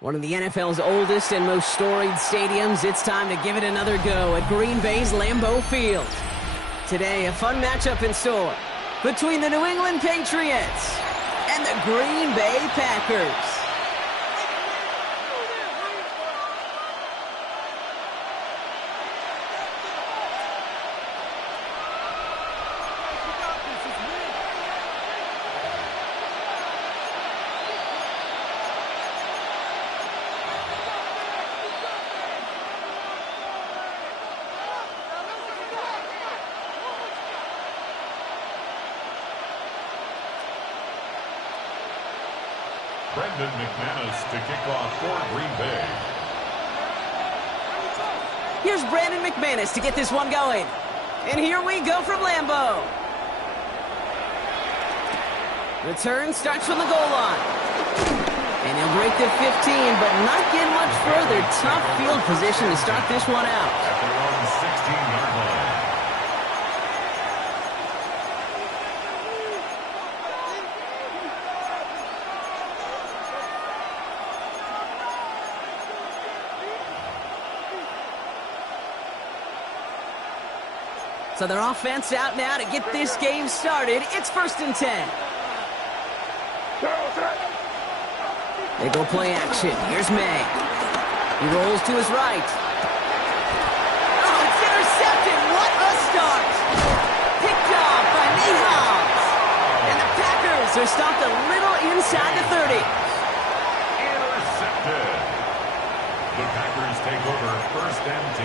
One of the NFL's oldest and most storied stadiums, it's time to give it another go at Green Bay's Lambeau Field. Today, a fun matchup in store between the New England Patriots and the Green Bay Packers. To kick off for Green Bay. Here's Brandon McManus to get this one going. And here we go from Lambeau. Return starts from the goal line. And he'll break the 15, but not get much further. Tough field position to start this one out. At their own 16-yard line. So their offense out now to get this game started. It's 1st and 10. They go play action. Here's May. He rolls to his right. Oh, it's intercepted. What a start. Picked off by Nate Hobbs. And the Packers are stopped a little inside the 30. Intercepted. The Packers take over 1st and 10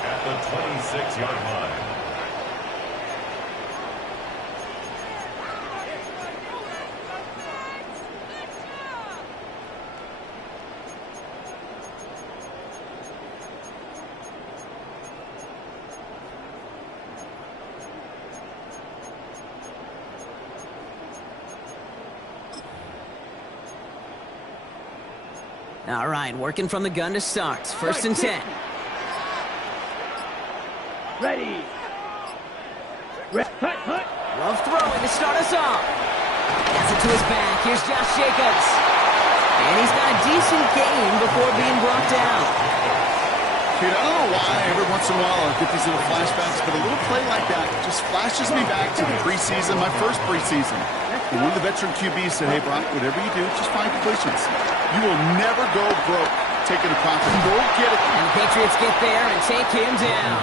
at the 26-yard line. All right, working from the gun to start. 1st and 10. Ready. Love throwing to start us off. Pass it to his back. Here's Josh Jacobs. And he's got a decent gain before being brought down. Dude, I don't know why every once in a while I get these little flashbacks, but a little play like that just flashes me back to the preseason, my first preseason. And one of the veteran QBs said, hey, Brock, whatever you do, just find completions. You will never go broke taking a profit. Go get it. And the Patriots get there and take him down.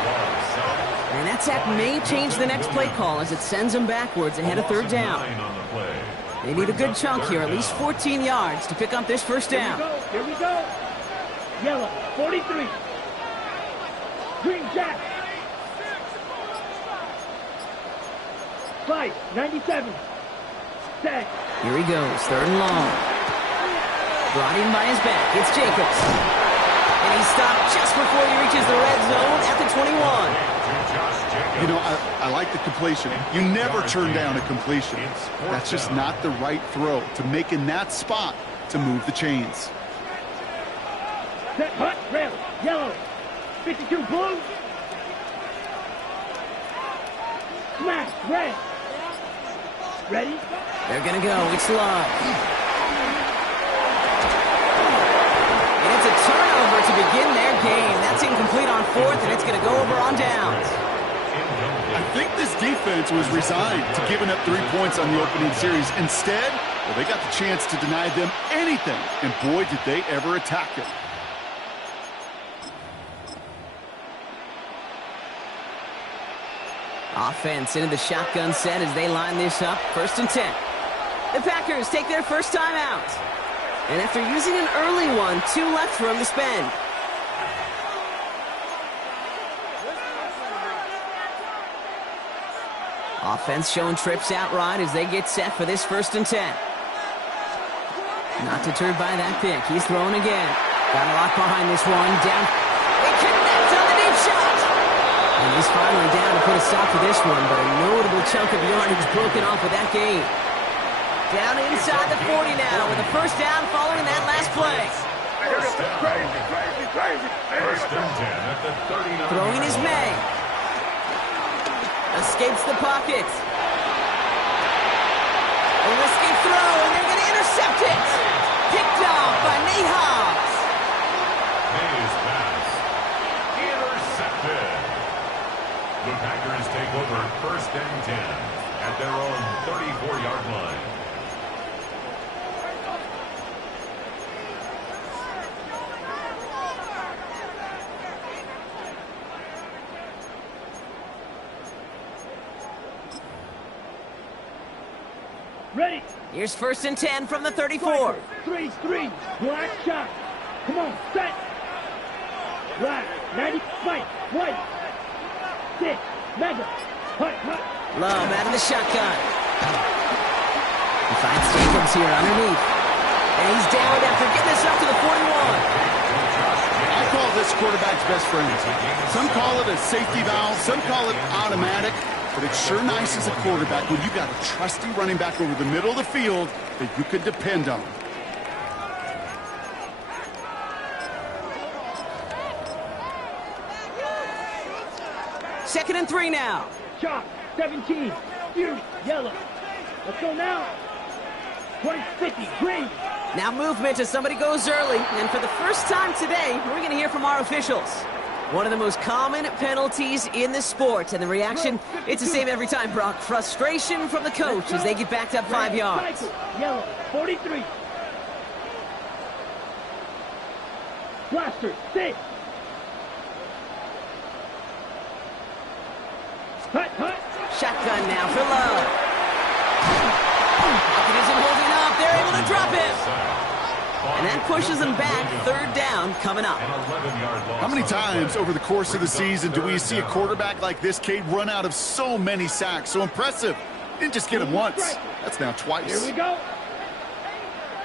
And that sack may change the next play call as it sends them backwards ahead of 3rd down. They need a good chunk here, at least 14 yards to pick up this 1st down. Here we go. Yellow, 43. Green Jack. Fight, 97. Set. Here he goes, 3rd and long. Brought in by his back, it's Jacobs. And he's stopped just before he reaches the red zone at the 21. You know, I like the completion. You never turn down a completion. That's just not the right throw to make in that spot to move the chains. Set, hut, red, yellow. 52 blue. Smash, red. Ready? They're gonna go, it's Love. And it's a turnover to begin their game. That's incomplete on 4th, and it's gonna go over on downs. I think this defense was resigned to giving up 3 points on the opening series. Instead, well, they got the chance to deny them anything, and boy, did they ever attack it. Offense into the shotgun set as they line this up. 1st and 10. The Packers take their first time out. And after using an early one, 2 left for them to spend. Offense showing trips out right as they get set for this 1st and 10. Not deterred by that pick. He's throwing again. Got a lot behind this one. Down. They connect on the deep shot. And he's finally down to put a stop to this one, but a notable chunk of yardage broken off with that gain. Down inside the 40 now with a 1st down following that last play. First and 10 at the 39. Throwing is May. Escapes the pocket. A risky throw, and they're going to intercept it. Picked off by Nate Hobbs. Packers take over 1st and 10 at their own 34-yard line. Ready. Here's 1st and 10 from the 34. 3-3. Black shot. Come on, set. Black. 90. Fight. White. 6. Mega. Hut. Love out of the shotgun. He finds Jacobs here underneath. And he's down after getting this up to the 41. I call this quarterback's best friend. Some call it a safety valve, some call it automatic, but it's sure nice as a quarterback when you got a trusty running back over the middle of the field that you can depend on. Second and 3 now. Chalk. 17. Fury. Yellow. Let's go now. 20-50. Green. Now movement as somebody goes early. And for the first time today, we're going to hear from our officials. One of the most common penalties in the sport. And the reaction, it's the same every time, Brock. Frustration from the coach as they get backed up 5 yards. Yellow. 43. Blaster. 6. Hut. Shotgun now for Love. It isn't holding up. They're able to drop it. And that pushes them back. 3rd down coming up. How many times over the course of the season do we see a quarterback like this, Cade, run out of so many sacks? So impressive. Didn't just get him once. That's now twice. Here we go.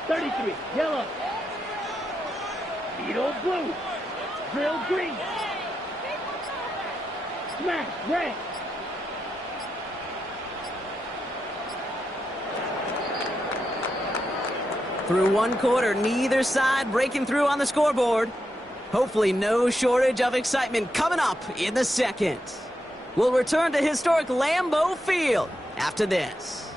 33. Yellow. Beetle blue. Drill green. Smash red. Through 1 quarter, neither side breaking through on the scoreboard. Hopefully no shortage of excitement coming up in the second. We'll return to historic Lambeau Field after this.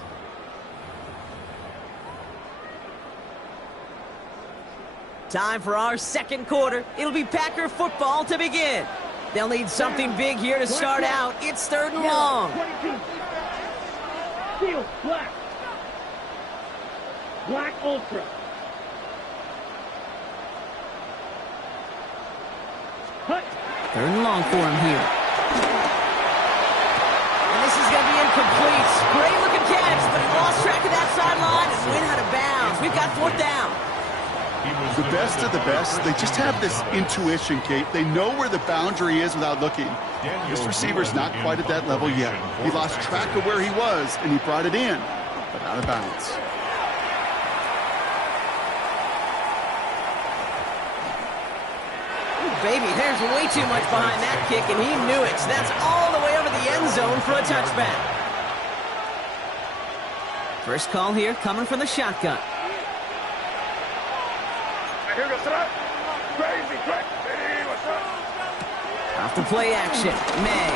Time for our second quarter. It'll be Packer football to begin. They'll need something big here to start out. It's 3rd and long. 22. Steel. Black. Black Ultra. Hut. 3rd and long for him here. And this is going to be incomplete. Great looking catch, but he lost track of that sideline and went out of bounds. We've got 4th down. The best of the best, they just have this intuition, Kate. They know where the boundary is without looking. This receiver's not quite at that level yet. He lost track of where he was, and he brought it in, but out of bounds. Baby, there's way too much behind that kick, and he knew it. So that's all the way over the end zone for a touchback. First call here coming from the shotgun. Off the play action, May.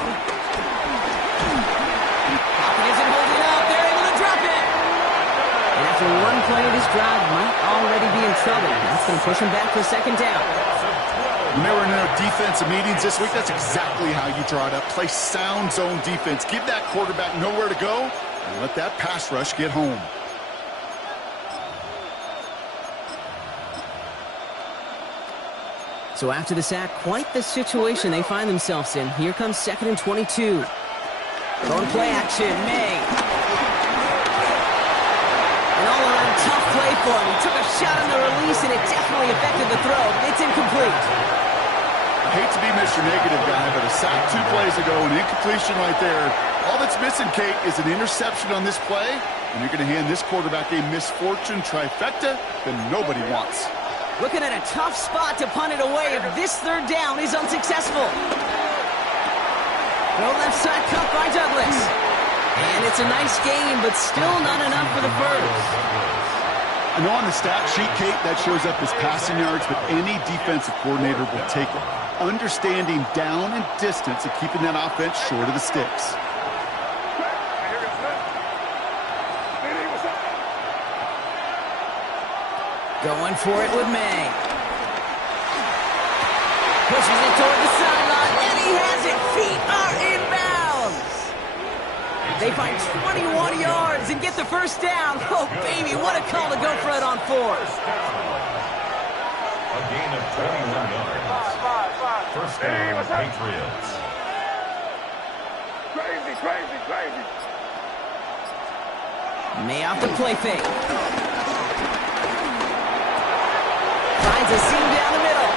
Pocket isn't holding up. They're able to drop it. And after 1 play, this drive might already be in trouble. That's going to push him back to 2nd down. When they were in our defensive meetings this week, that's exactly how you draw it up. Play sound zone defense. Give that quarterback nowhere to go and let that pass rush get home. So after the sack, quite the situation they find themselves in. Here comes 2nd and 22. Going play action, May. An all-around tough play for him. He took a shot on the release, and it definitely affected the throw. It's incomplete. I hate to be Mr. Negative guy, but a sack 2 plays ago, an incompletion right there. All that's missing, Kate, is an interception on this play, and you're going to hand this quarterback a misfortune trifecta that nobody wants. Looking at a tough spot to punt it away if this 3rd down is unsuccessful. Throw left side cut by Douglas. And it's a nice game, but still not enough for the first. I know on the stat sheet, Kate, that shows up as passing yards, but any defensive coordinator will take it. Understanding down and distance and keeping that offense short of the sticks. Going for it with May. Pushes it toward the sideline, and he has it. Feet are inbounds. They find 21 yards and get the first down. Oh, baby, what a call to go for it on 4. A gain of 21 yards. First down, Patriots. Crazy. May off the play fake. Finds a seam down the middle.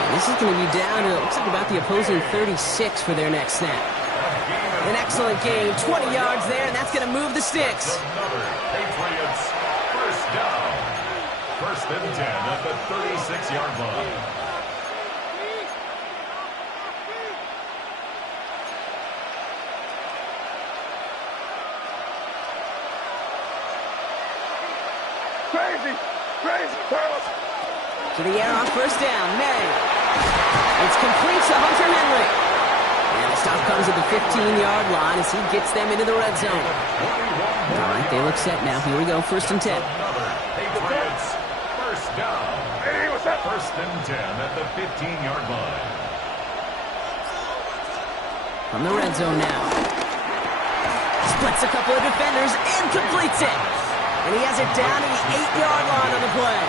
And this is going to be down to, it looks like about the opposing 36 for their next snap. An excellent game, 20 yards there, and that's going to move the sticks. Another Patriots first down. First and 10 at the 36-yard line. Crazy. To the air on first down, May. It's complete to Hunter Henry. And the stop comes at the 15-yard line as he gets them into the red zone. All right, they look set now. Here we go, first and 10. Another Patriots first down. First and 10 at the 15-yard line. From the red zone now. Splits a couple of defenders and completes it. And he has it down to the 8-yard line on the play.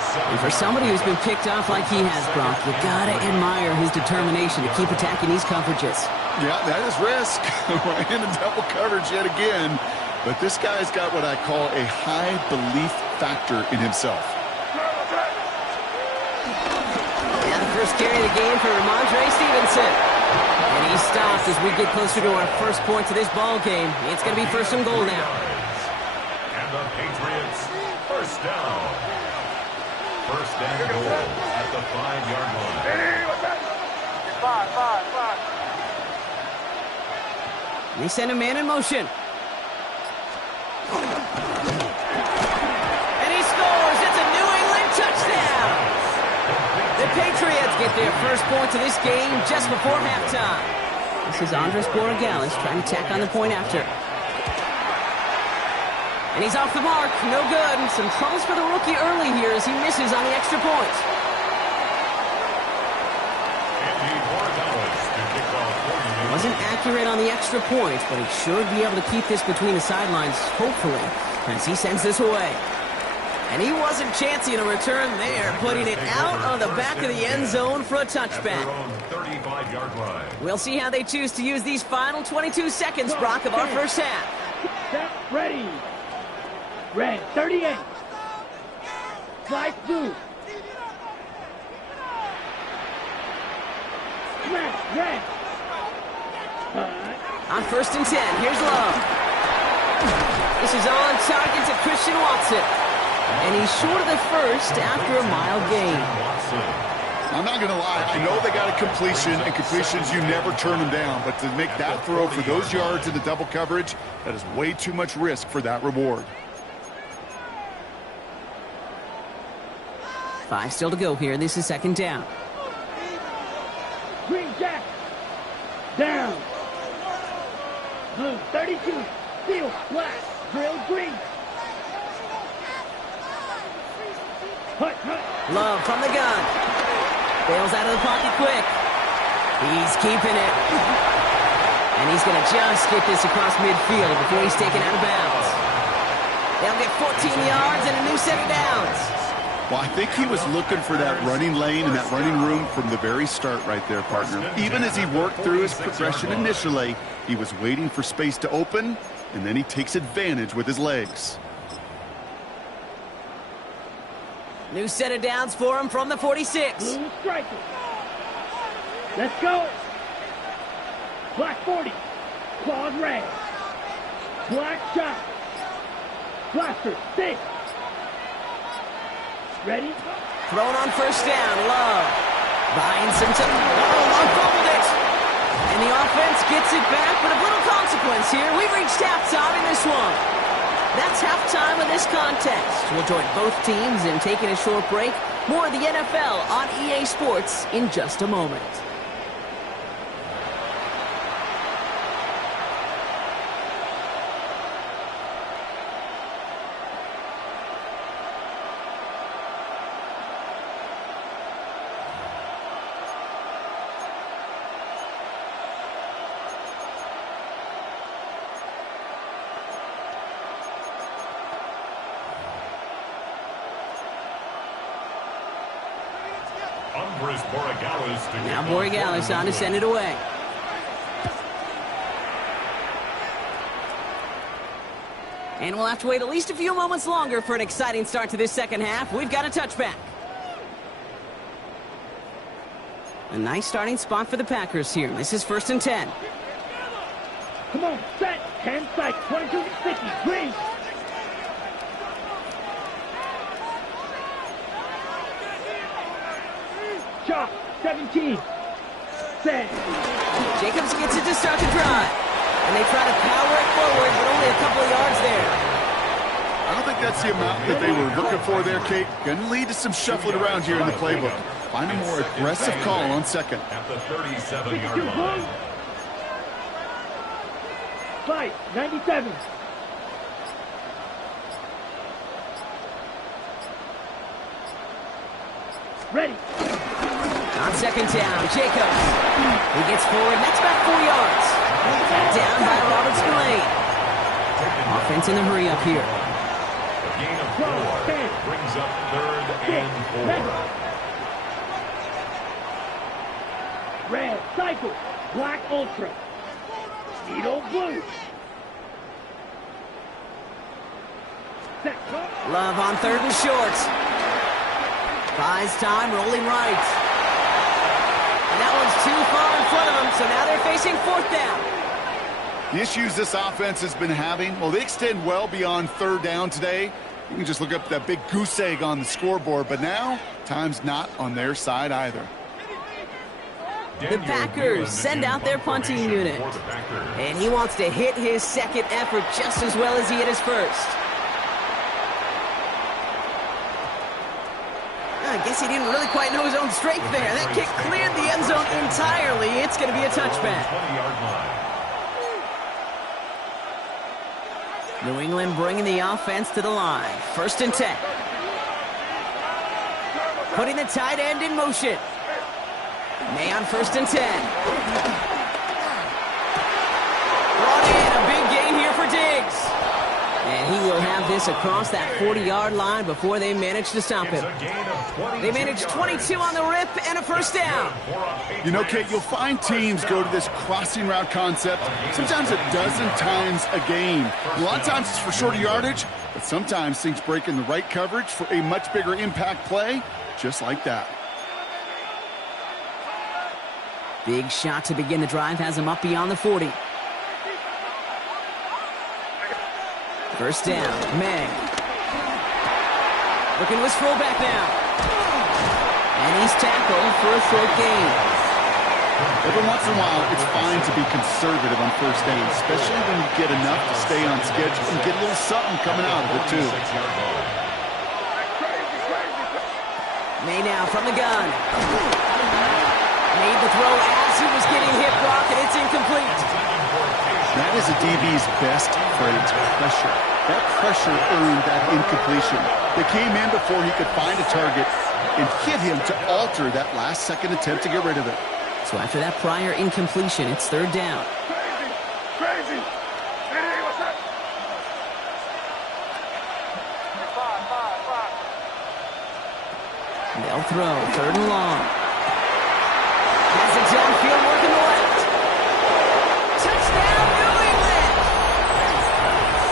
And for somebody who's been picked off like he has, Brock, you gotta admire his determination to keep attacking these coverages. Yeah, that is risk. Right into double coverage yet again. But this guy's got what I call a high belief factor in himself. And the first carry of the game for Ramondre Stevenson. And he stops as we get closer to our first points of this ball game. It's going to be first and goal now. And the Patriots first down. First and goal at the 5-yard line. Five. They send a man in motion. And he scores. It's a New England touchdown. The Patriots get their first points of this game just before halftime. This is Andres Borregales trying to tack on the point after. And he's off the mark. No good. And some troubles for the rookie early here as he misses on the extra point. Wasn't accurate on the extra point, but he should be able to keep this between the sidelines, hopefully, as he sends this away. And he wasn't chancing a return there, putting it out on the back of the end zone for a touchback. We'll see how they choose to use these final 22 seconds, Brock, of our first half. Set, ready. Red, 38. Slide through. Red. On first and 10, here's Love. This is on target to Christian Watson. And he's short of the first after a mile gain. I'm not going to lie. I know they got a completion, and completions, you never turn them down. But to make that throw for those yards in the double coverage, that is way too much risk for that reward. 5 still to go here. This is second down. Green Jack. Down. Blue, 32. Steel, black. Drill, green. Hut. Love from the gun. Bails out of the pocket quick. He's keeping it. And he's going to just get this across midfield before he's taken out of bounds. They'll get 14 yards and a new set of downs. Well, I think he was looking for that running lane and that running room from the very start right there, partner. Even as he worked through his progression initially, he was waiting for space to open, and then he takes advantage with his legs. New set of downs for him from the 46. Blue striker. Let's go. Black 40. Claws red. Black shot. Blaster 6. Ready? Thrown on first down. Love. Behind some time. Love fumbled it. And the offense gets it back, but of little consequence here. We've reached halftime in this one. That's halftime of this contest. We'll join both teams in taking a short break. More of the NFL on EA Sports in just a moment. Now Borregales on to send it away. And we'll have to wait at least a few moments longer for an exciting start to this second half. We've got a touchback. A nice starting spot for the Packers here. This is 1st and 10. Come on, set. 10 sight. 22 sticky. Green. Chop. 17. Set. Jacobs gets it to start the drive. And they try to power it forward, but only a couple of yards there. I don't think that's the amount that they were looking for there, Kate. Going to lead to some shuffling around here in the playbook. Find a more aggressive call on second. At the 37-yard line. Fight. 97. Ready. On second down, Jacobs. He gets forward, that's about 4 yards. Down by Robert Spillane. Offense in the hurry up here. A gain of 4 brings up 3rd and 4. Red. Cycle. Black Ultra. Needle blue. Set. Love on 3rd and short. Buys time, rolling right. And that one's too far in front of them, so now they're facing 4th down. The issues this offense has been having, well, they extend well beyond 3rd down today. You can just look up that big goose egg on the scoreboard, but now time's not on their side either. The Packers send out their punting unit. And he wants to hit his second effort just as well as he hit his first. I guess he didn't really quite know his own strength there. That kick cleared the end zone entirely. It's going to be a touchback. New England bringing the offense to the line. 1st and 10. Putting the tight end in motion. May on 1st and 10. Brought in, a big gain here for Diggs. And he will have this across that 40-yard line before they manage to stop him. They managed 22 on the rip and a 1st down. You know, Kate, you'll find teams go to this crossing route concept sometimes a dozen times a game. A lot of times it's for shorter yardage, but sometimes things break in the right coverage for a much bigger impact play, just like that. Big shot to begin the drive has him up beyond the 40. 1st down, May. Looking to his fullback now. And he's tackled for a short gain. Every once in a while, it's fine to be conservative on 1st down, especially when you get enough to stay on schedule and get a little something coming out of it, too. May now from the gun. Made the throw as he was getting hit block, and it's incomplete. That is a DB's best phrase, pressure. That pressure earned that incompletion. They came in before he could find a target and hit him to alter that last-second attempt to get rid of it. So after that prior incompletion, it's 3rd down. Crazy. Hey, what's up? They'll throw, 3rd and long. Has it downfield, working the left. Touchdown, New England!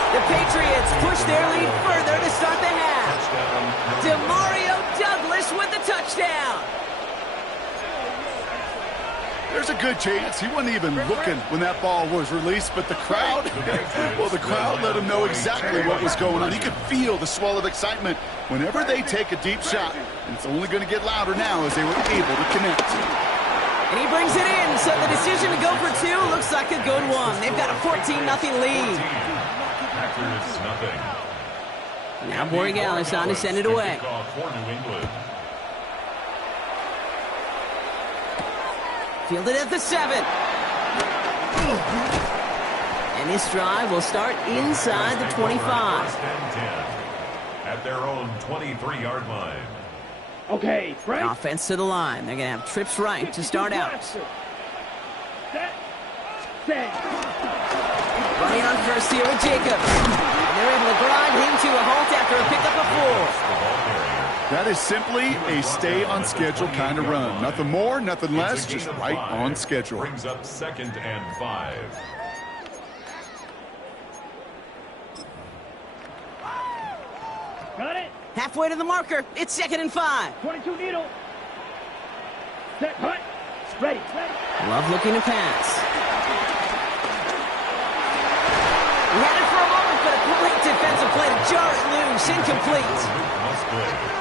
The Patriots push their lead further to start the half. Demario Douglas with the touchdown. There's a good chance he wasn't even looking when that ball was released, but the crowd, well, the crowd let him know exactly what was going on. He could feel the swell of excitement whenever they take a deep shot, and it's only going to get louder now as they were able to connect. And he brings it in, so the decision to go for 2 looks like a good one. They've got a 14-0 lead. Now Borregales on to send it away. Fielded at the 7. And this drive will start inside the 25. At their own 23-yard line. Okay, Frank. Offense to the line. They're going to have trips right to start out. Set. Running on first here with Jacobs. And they're able to grind him to a halt after a pickup of 4. That is simply a stay-on-schedule kind of run. Nothing more, nothing less, just right on schedule. Brings up 2nd and 5. Got it. Halfway to the marker. It's 2nd and 5. 22 needle. Set, hut. Ready. Love looking to pass. He had it for a moment, but a great defensive play to jar it loose. Incomplete.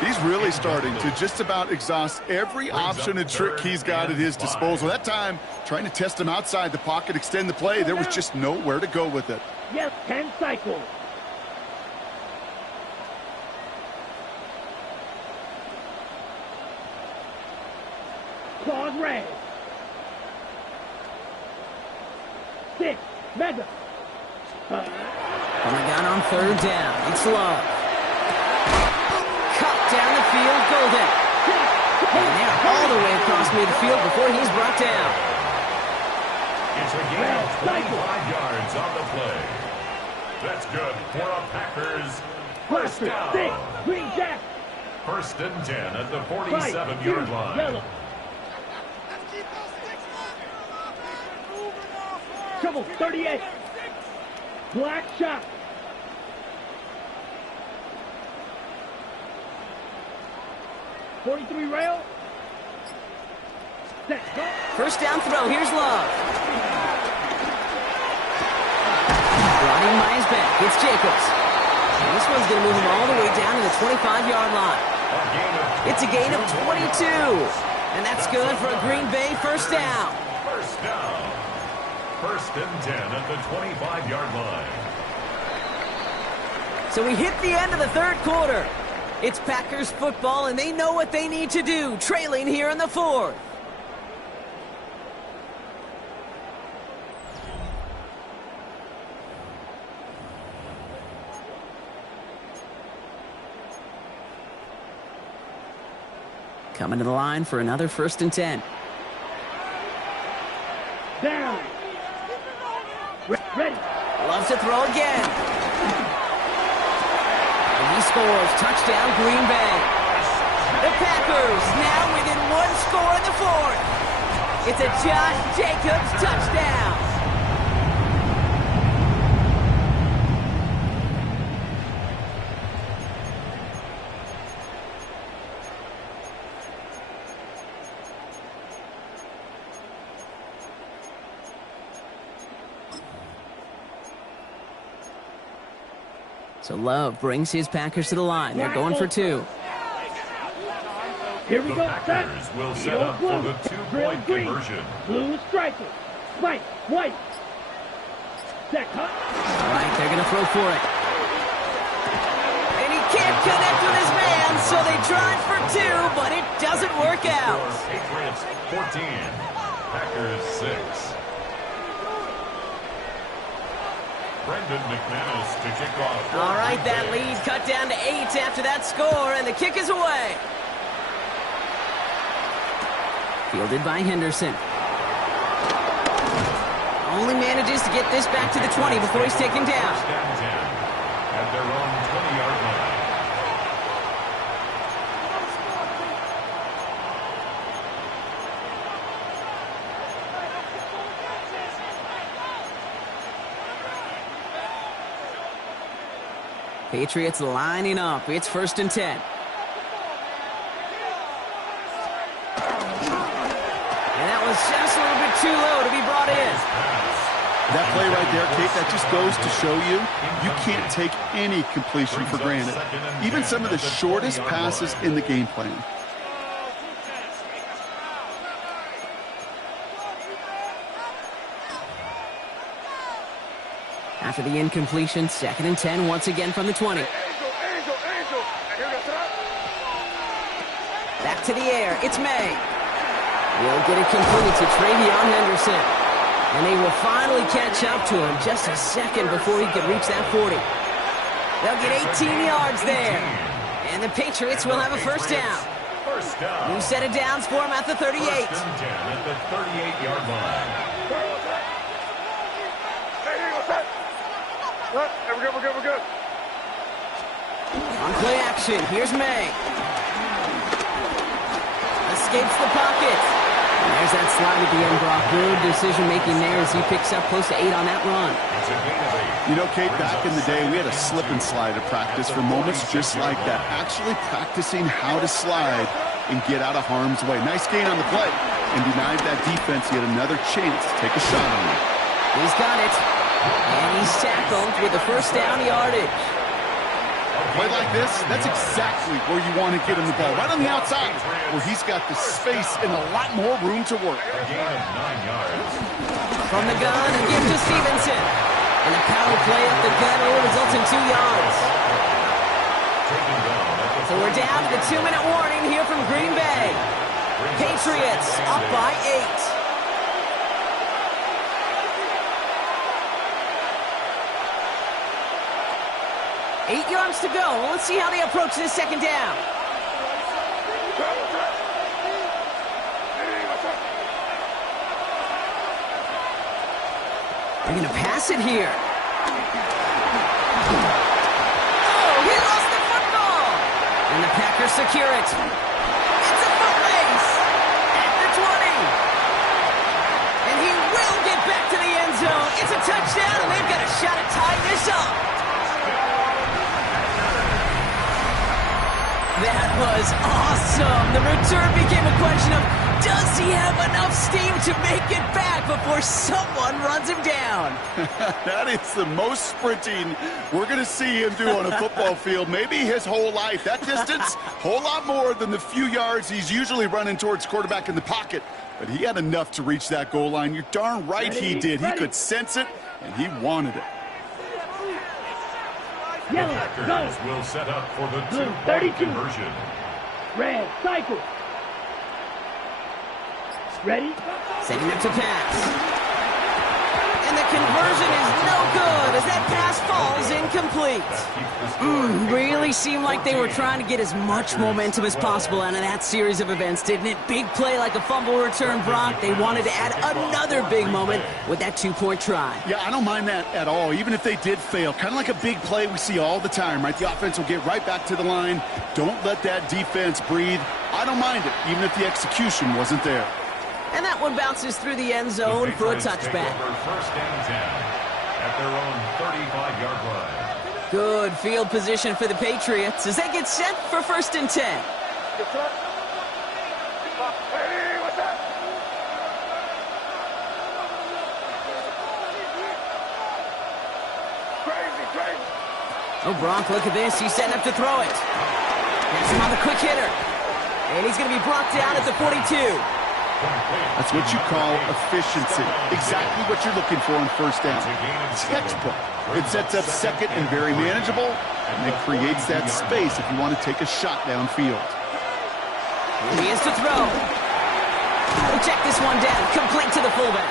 He's really starting to just about exhaust every option and trick he's got at his disposal. That time, trying to test him outside the pocket, extend the play, there was just nowhere to go with it. Yes, 10 cycles. Claws red. 6, mega. From the gun on 3rd down. It's Love. Cut down the field, Golden. And now all the way across midfield before he's brought down. It's a gain of 25 yards on the play. That's good for a Packers first down. 6, green jack. 1st and 10 at the 47-yard line. Yellow. Trouble, 38. Black shot. .43 rail. Set, go. First down throw. Here's Love. Brought in by his back. It's Jacobs. And this one's going to move him all the way down to the 25-yard line. It's a gain of 22. And that's good for a Green Bay first down. First down. 1st and 10 at the 25-yard line. So we hit the end of the 3rd quarter. It's Packers football, and they know what they need to do, trailing here in the 4th. Coming to the line for another 1st and 10. Down. Ready. Loves to throw again. And he scores. Touchdown, Green Bay. The Packers now within 1 score in the 4th. It's a Josh Jacobs touchdown. So Love brings his Packers to the line. They're going for 2. Here we The go. Packers will set up for the 2-point conversion. Blue striker. Spike. White. Set. Cut. All right, they're going to throw for it. And he can't connect with his man, so they tried for 2, but it doesn't work out. Patriots 14, Packers 6. Brendan McManus to kick off. All right, that lead cut down to 8 after that score, and the kick is away. Fielded by Henderson. Only manages to get this back to the 20 before he's taken down. First and 10 at their own 20-yard line. Patriots lining up. It's 1st and 10. And that was just a little bit too low to be brought in. That play right there, Kate, that just goes to show you, you can't take any completion for granted. Even some of the shortest passes in the game plan. After the incompletion, 2nd and 10 once again from the 20. Back to the air. It's May. Will get it complete to Travion Henderson. And they will finally catch up to him just a second before he could reach that 40. They'll get 18 yards there. And the Patriots will have a first down. First down. New set of downs for him at the 38. 1st and 10 at the 38-yard line. We're good. On play action, here's May. escapes the pocket. And there's that slide at the end, Brock. Good decision-making there as he picks up close to 8 on that run. It's a gain of 8. You know, Kate, back in the day, we had a slip and slide at practice for moments just like that. Actually practicing how to slide and get out of harm's way. Nice gain on the play. And denied that defense yet another chance to take a shot on him. He's got it. And he's tackled with the first down yardage. Play like this, that's exactly where you want to get him the ball. Right on the outside, where he's got the space and a lot more room to work. A gain of 9 yards. From the gun, a give to Stevenson. And the power play up the gut only results in 2 yards. Taken down at the So we're down to the 2-minute warning here from Green Bay. Patriots up by 8. Eight yards to go. Well, let's see how they approach this second down. They're going to pass it here. Oh, he lost the football. And the Packers secure it. It's a foot race at the 20. And he will get back to the end zone. It's a touchdown, and they've got a shot at tying this up. That was awesome. The return became a question of, does he have enough steam to make it back before someone runs him down? That is the most sprinting we're going to see him do on a football field. Maybe his whole life. That distance, whole lot more than the few yards he's usually running towards quarterback in the pocket. But he had enough to reach that goal line. You're darn right he did. He could sense it, and he wanted it. Yellow, Packers go. will set up for the Blue, 2-point 32. conversion. Red, cycle. Ready? Setting up to pass. And the conversion is no good as that pass falls incomplete. Really seemed like they were trying to get as much momentum as possible out of that series of events, didn't it? Big play like a fumble return, Brock. They wanted to add another big moment with that 2-point try. Yeah, I don't mind that at all, even if they did fail. Kind of like a big play we see all the time, right? The offense will get right back to the line. Don't let that defense breathe. I don't mind it, even if the execution wasn't there. And that one bounces through the end zone for a touchback. First and 10 at their own 35-yard line. Good field position for the Patriots as they get set for first and 10. Oh, Brock, look at this. He's setting up to throw it. There's him on the quick hitter. And he's going to be brought down at the 42. That's what you call efficiency. Exactly what you're looking for on first down. Textbook. It sets up second and very manageable, and it creates that space if you want to take a shot downfield. Here he is to throw. We'll check this one down. Complete to the fullback.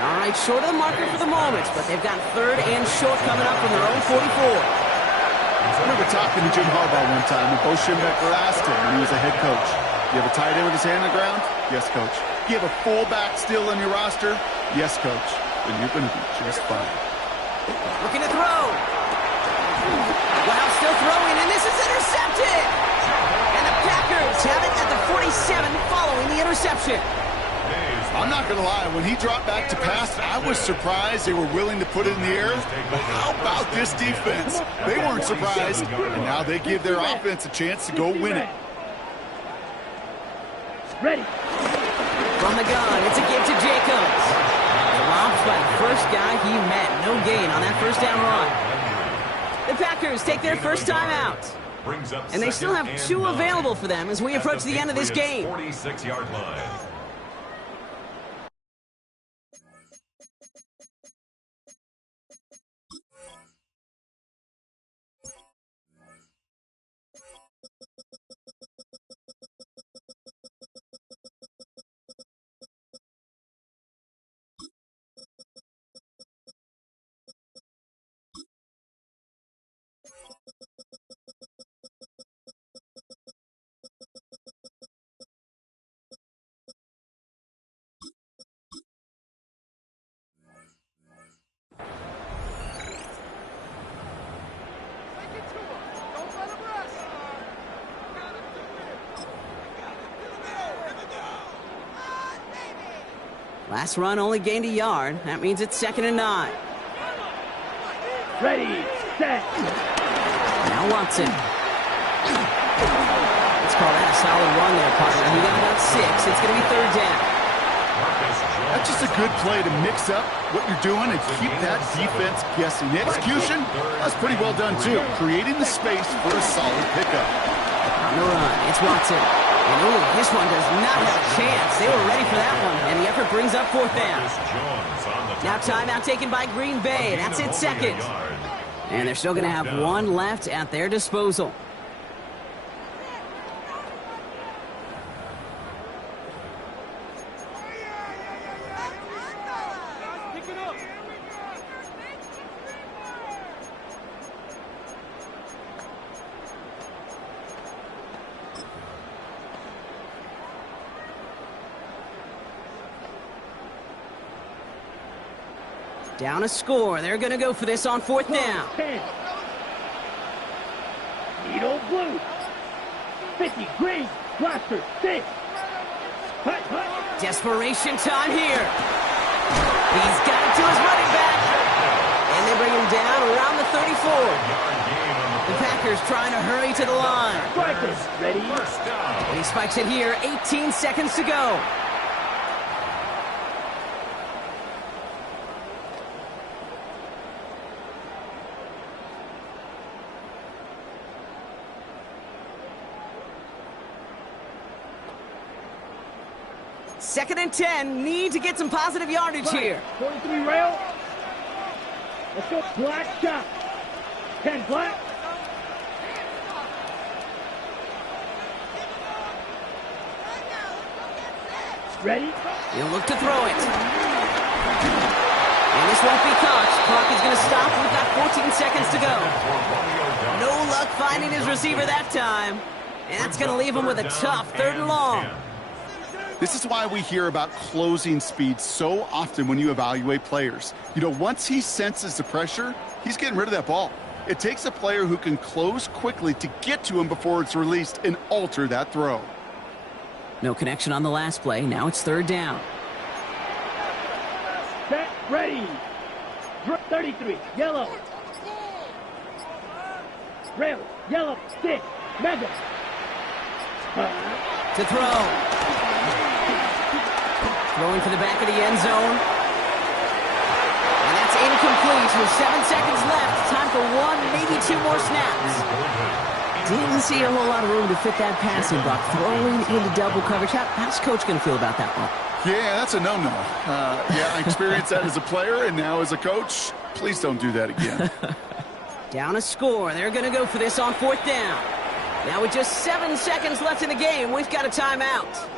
All right, short of the marker for the moment, but they've got third and short coming up from their own 44. I remember talking to Jim Harbaugh one time, and Bo Schembechler asked him when he was a head coach, you have a tight end with his hand on the ground? Yes, coach. You have a fullback still on your roster? Yes, coach. Then you're going to be just fine. Looking to throw. Wow, still throwing, and this is intercepted. And the Packers have it at the 47 following the interception. I'm not going to lie. When he dropped back to pass, I was surprised they were willing to put it in the air. But how about this defense? They weren't surprised, and now they give their offense a chance to go win it. Ready. From the gun, it's a give to Jacobs. Dropped by the first guy he met. No gain on that first down run. The Packers take their first time out. And they still have 2 available for them as we approach the end of this game. 46-yard line. Last run only gained a yard. That means it's 2nd and 9. Ready, set. Now Watson. Let's call that a solid run there, partner. He got about 6. It's going to be 3rd down. That's just a good play to mix up what you're doing and keep that defense guessing. The execution, that's pretty well done, too. Creating the space for a solid pickup. On the run, it's Watson. And ooh, this one does not have a chance. They were ready for that one, and the effort brings up 4th down. Now timeout taken by Green Bay. That's it, 2nd. And they're still going to have 1 left at their disposal. Down a score. They're going to go for this on 4th down. 10. Needle blue. 50 green. Blaster 6. Hut, hut. Desperation time here. He's got it to his running back. And they bring him down around the 34. The Packers trying to hurry to the line. Strikers ready. And he spikes it here. 18 seconds to go. Second and 10. Need to get some positive yardage here. 43 rail. Let's go. Black shot. 10 black. Ready? He'll look to throw it. And this won't be caught. Clock is going to stop. We've got 14 seconds to go. No luck finding his receiver that time. And that's going to leave him with a tough 3rd and long. This is why we hear about closing speed so often when you evaluate players. You know, once he senses the pressure, he's getting rid of that ball. It takes a player who can close quickly to get to him before it's released and alter that throw. No connection on the last play. Now it's 3rd down. Set, ready. 33, yellow. Rail, yellow, 6, mega. To throw. Throwing for the back of the end zone. And that's incomplete with 7 seconds left. Time for 1, maybe 2 more snaps. Didn't see a whole lot of room to fit that passing block. Throwing into double coverage. How's Coach going to feel about that one? Yeah, that's a no-no. Yeah, I experienced that as a player and now as a coach. Please don't do that again. Down a score. They're going to go for this on 4th down. Now with just 7 seconds left in the game, we've got a timeout.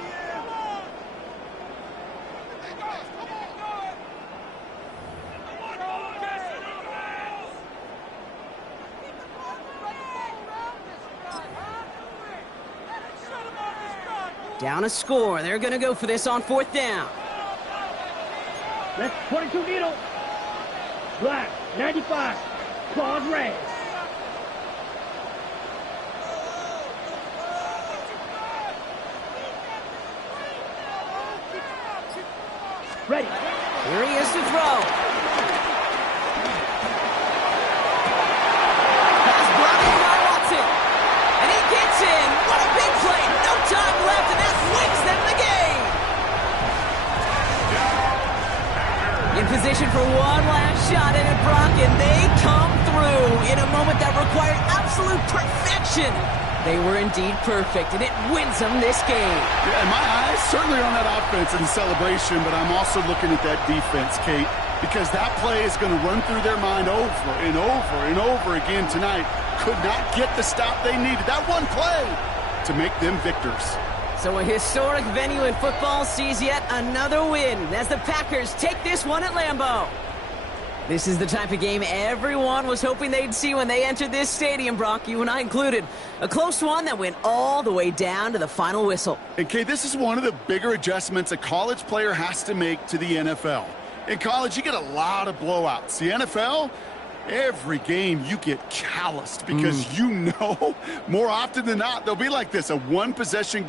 Down a score. They're going to go for this on 4th down. That's 22 needle. Black, 95. Claws red. Ready. Here he is to throw. Pass blocked by Watson. And he gets in. What a big play. No time left, and that wins them the game. In position for one last shot at it, Brock, and they come through in a moment that required absolute perfection. They were indeed perfect, and it wins them this game. Yeah, my eyes certainly on that offense and celebration, but I'm also looking at that defense, Kate, because that play is going to run through their mind over and over and over again tonight. Could not get the stop they needed. That one play to make them victors. So a historic venue in football sees yet another win as the Packers take this one at Lambeau. This is the type of game everyone was hoping they'd see when they entered this stadium, Brock, you and I included. A close one that went all the way down to the final whistle. And, Kate, this is one of the bigger adjustments a college player has to make to the NFL. In college, you get a lot of blowouts. The NFL, every game you get calloused because you know more often than not they'll be like this, a one-possession game.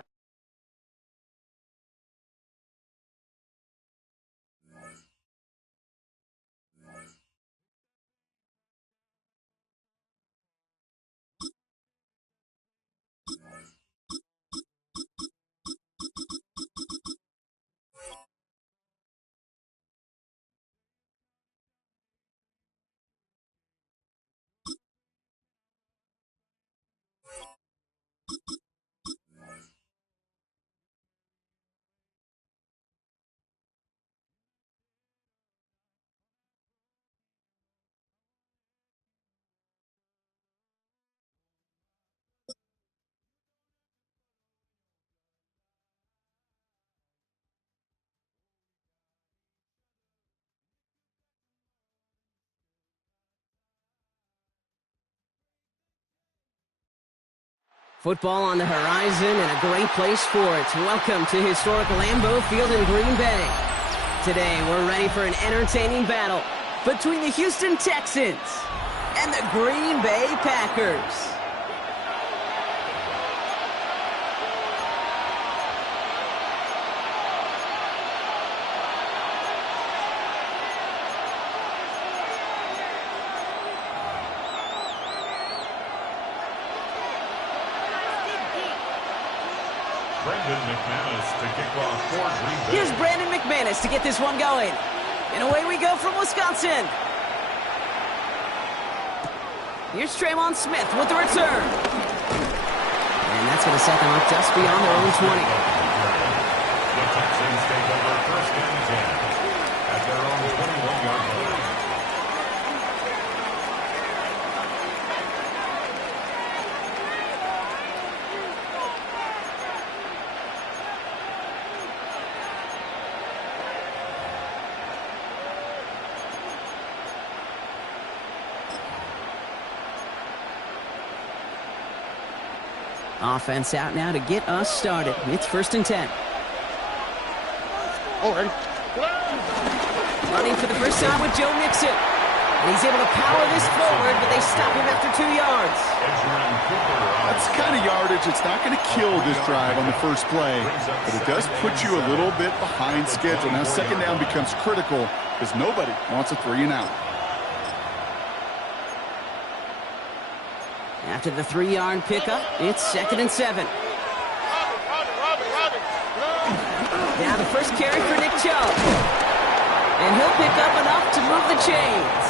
Football on the horizon and a great place for it. Welcome to historic Lambeau Field in Green Bay. Today, we're ready for an entertaining battle between the Houston Texans and the Green Bay Packers. Here's Brandon McManus to get this one going. And away we go from Wisconsin. Here's Tremon Smith with the return. And that's going to set them up just beyond their own 20. The Texans take over first and 10 at their own 21-yard line. Offense out now to get us started. It's first and 10. Already. Running for the first time with Joe Mixon. And he's able to power this forward, but they stop him after 2 yards. That's the kind of yardage. It's not going to kill this drive on the first play, but it does put you a little bit behind schedule. Now second down becomes critical because nobody wants a 3 and out. After the 3-yard pickup, it's second and 7. Now the first carry for Nick Chubb. And he'll pick up enough to move the chains.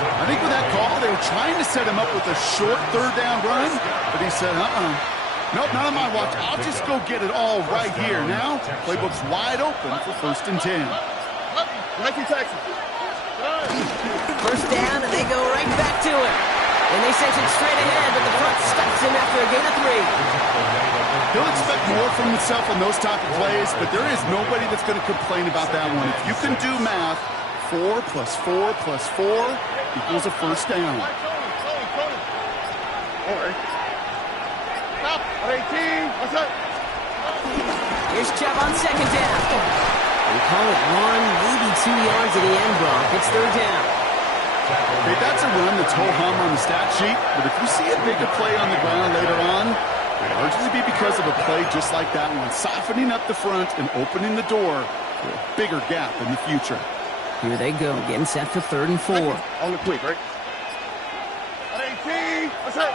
I think with that call, they were trying to set him up with a short third down run, but he said, nope, not on my watch. I'll just go get it all right here. Now, playbook's wide open for first and 10. First down, and they go right back to it. And they send it straight ahead, but the front stops him after a gain of 3. He'll expect more from himself on those type of plays, but there is nobody that's going to complain about that one. If you can do math, 4 plus 4 plus 4 equals a first down. All right. Stop. 18. What's up? Here's Chubb on second down. They call it 1, maybe 2 yards at the end block. It's third down. Okay, that's a run that's ho-hum on the stat sheet, but if you see a bigger play on the ground later on, it'll largely be because of a play just like that one, softening up the front and opening the door for a bigger gap in the future. Here they go, getting set for third and 4. On the quick, right? 18. What's up?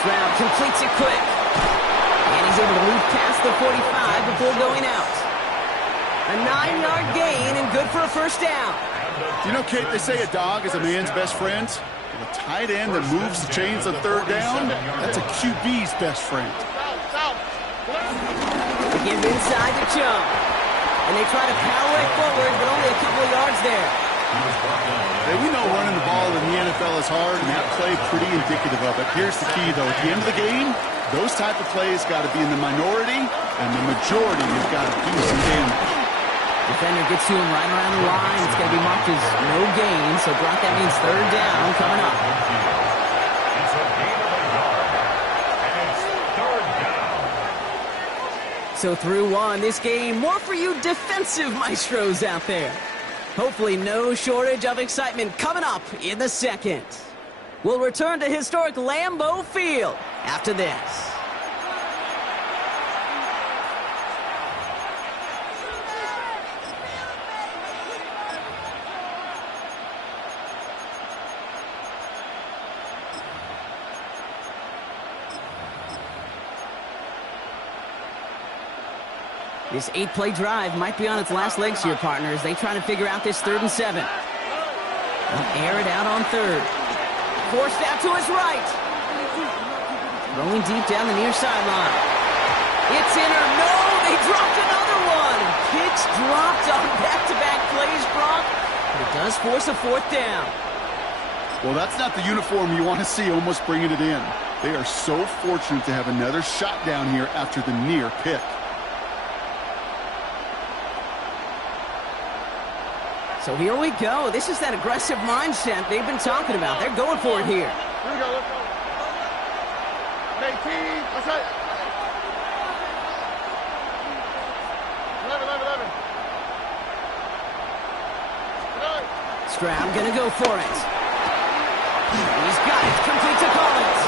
Stroud completes it quick. And he's able to move past the 45 before going out. A 9-yard gain and good for a first down. You know, Kate, they say a dog is a man's best friend. With a tight end that moves the chains on third down, that's a QB's best friend. They give inside to Chubb. And they try to power it forward, but only a couple of yards there. Hey, we know running the ball in the NFL is hard, and that play pretty indicative of it. Here's the key, though. At the end of the game, those type of plays got to be in the minority, and the majority has got to do some damage. Defender gets to him right around the line. It's going to be marked as no gain, so Brock, that means third down coming up. It's a gain of a yard, and it's third down. So through one, this game, more for you defensive maestros out there. Hopefully no shortage of excitement coming up in the second. We'll return to historic Lambeau Field after this. This 8-play drive might be on its last legs here, partners. They try to figure out this third and 7. They'll air it out on third. Forced out to his right. Rolling deep down the near sideline. It's in or no, they dropped another one. Kicks dropped on back-to-back plays, Brock. But it does force a fourth down. Well, that's not the uniform you want to see almost bringing it in. They are so fortunate to have another shot down here after the near pick. So here we go. This is that aggressive mindset they've been talking about. They're going for it here. Here we go, let's go. 18, let's go. 11. Stroud gonna go for it. He's got it. Complete to Collins.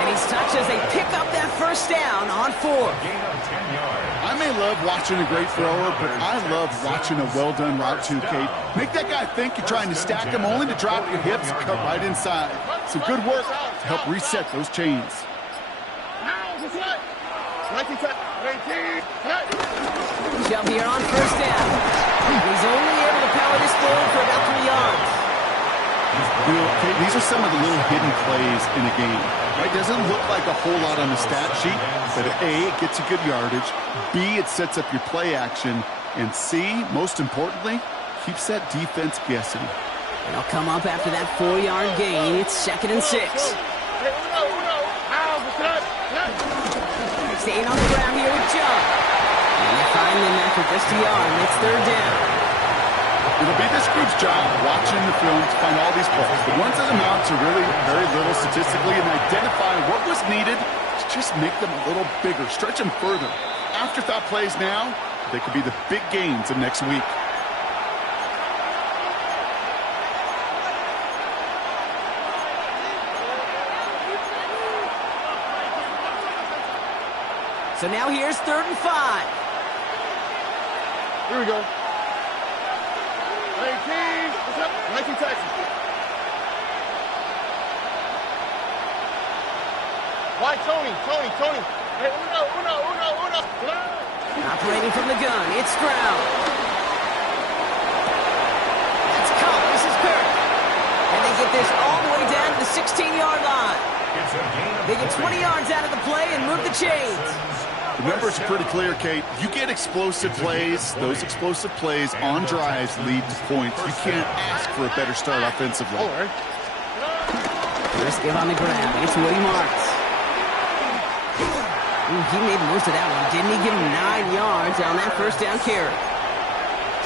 And he's touched as they pick up that first down on 4. Gain of 10 yards. I may love watching a great thrower, but I love watching a well-done route too, Kate. Make that guy think you're trying to stack him only to drop your hips and cut right inside. Some good work to help reset those chains. Jump here on first down. He's only able to power this forward for about 3 yards. You know, Kate, these are some of the little hidden plays in a game. Right? Doesn't look like a whole lot on the stat sheet, but A, it gets you good yardage. B, it sets up your play action. And C, most importantly, keeps that defense guessing. They'll come up after that 4-yard gain. It's 2nd and 6. Staying on the ground here with Joe. And they find them after just a yard, and it's 3rd down. It'll be this group's job watching the film to find all these plays. The ones that amount to really very little statistically and identify what was needed to just make them a little bigger, stretch them further. Afterthought plays now, they could be the big gains of next week. So now here's 3rd and 5. Here we go. 19 Texas. Why Tony? Hey, uno. Operating from the gun, it's Stroud. That's Collins, this is Kirk. And they get this all the way down to the 16-yard line. They get 20 yards out of the play and move the chains. The numbers are pretty clear, Kate. You get explosive plays. Those explosive plays on drives lead to points. You can't ask for a better start offensively. First give on the ground. It's Woody Marks. He made most of that one. Didn't he give him 9 yards on that first down carry?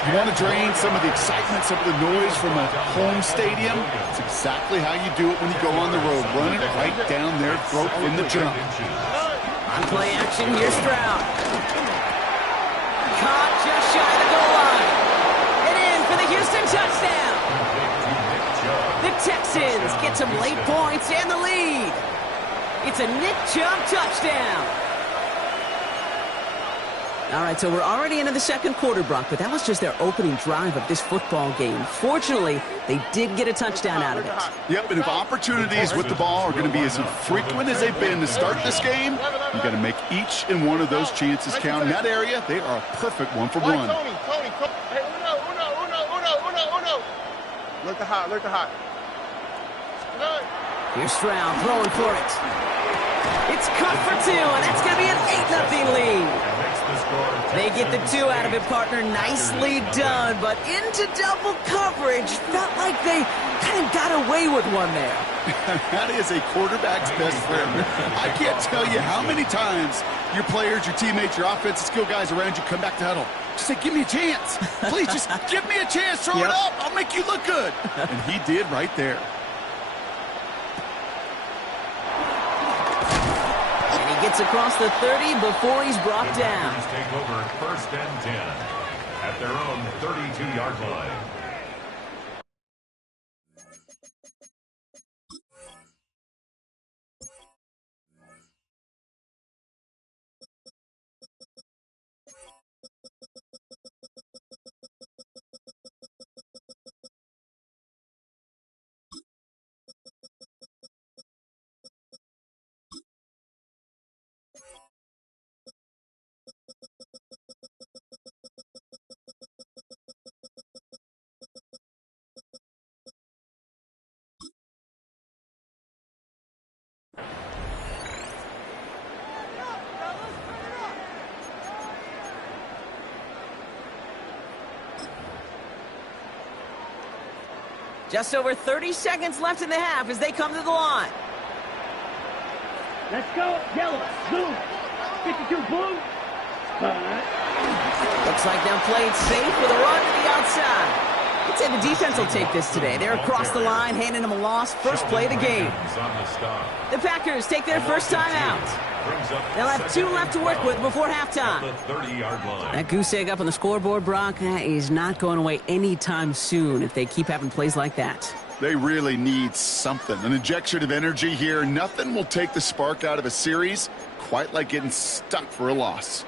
You want to drain some of the excitement, some of the noise from a home stadium? It's exactly how you do it when you go on the road. Run it right down their throat in the jump. On play action, here's Stroud. Caught just shy of the goal line. And in for the Houston touchdown. The Texans get some late points and the lead. It's a Nick Chubb touchdown. All right, so we're already into the second quarter, Brock, but that was just their opening drive of this football game. Fortunately, they did get a touchdown out of it. Yep, and if opportunities with the ball are going to be as frequent as they've been to start this game, you got to make each and one of those chances count. In that area, they are a perfect 1-for-1. Tony. Hey, uno. Look the hot. Here's Stroud throwing for it. It's caught for 2, and that's going to be an 8-0 lead. They get the 2 out of it, partner. Nicely done, but into double coverage. Felt like they kind of got away with one there. That is a quarterback's best friend. I can't tell you how many times your players, your teammates, your offensive skill guys around you come back to huddle. Just say, give me a chance. Please, just give me a chance. Throw it up. I'll make you look good. And he did right there. Gets across the 30 before he's brought down. Take over 1st and 10 at their own 32-yard line. Just over 30 seconds left in the half as they come to the line. Let's go, yellow, blue, 52 blue. Looks like they'll play it safe with a run to the outside. say the defense will take this today. They're across the line, handing them a loss. First play of the game. The Packers take their first time out. They'll have 2 left to work with before halftime. That goose egg up on the scoreboard, Brock, is not going away anytime soon if they keep having plays like that. They really need something. An injection of energy here. Nothing will take the spark out of a series quite like getting stuck for a loss.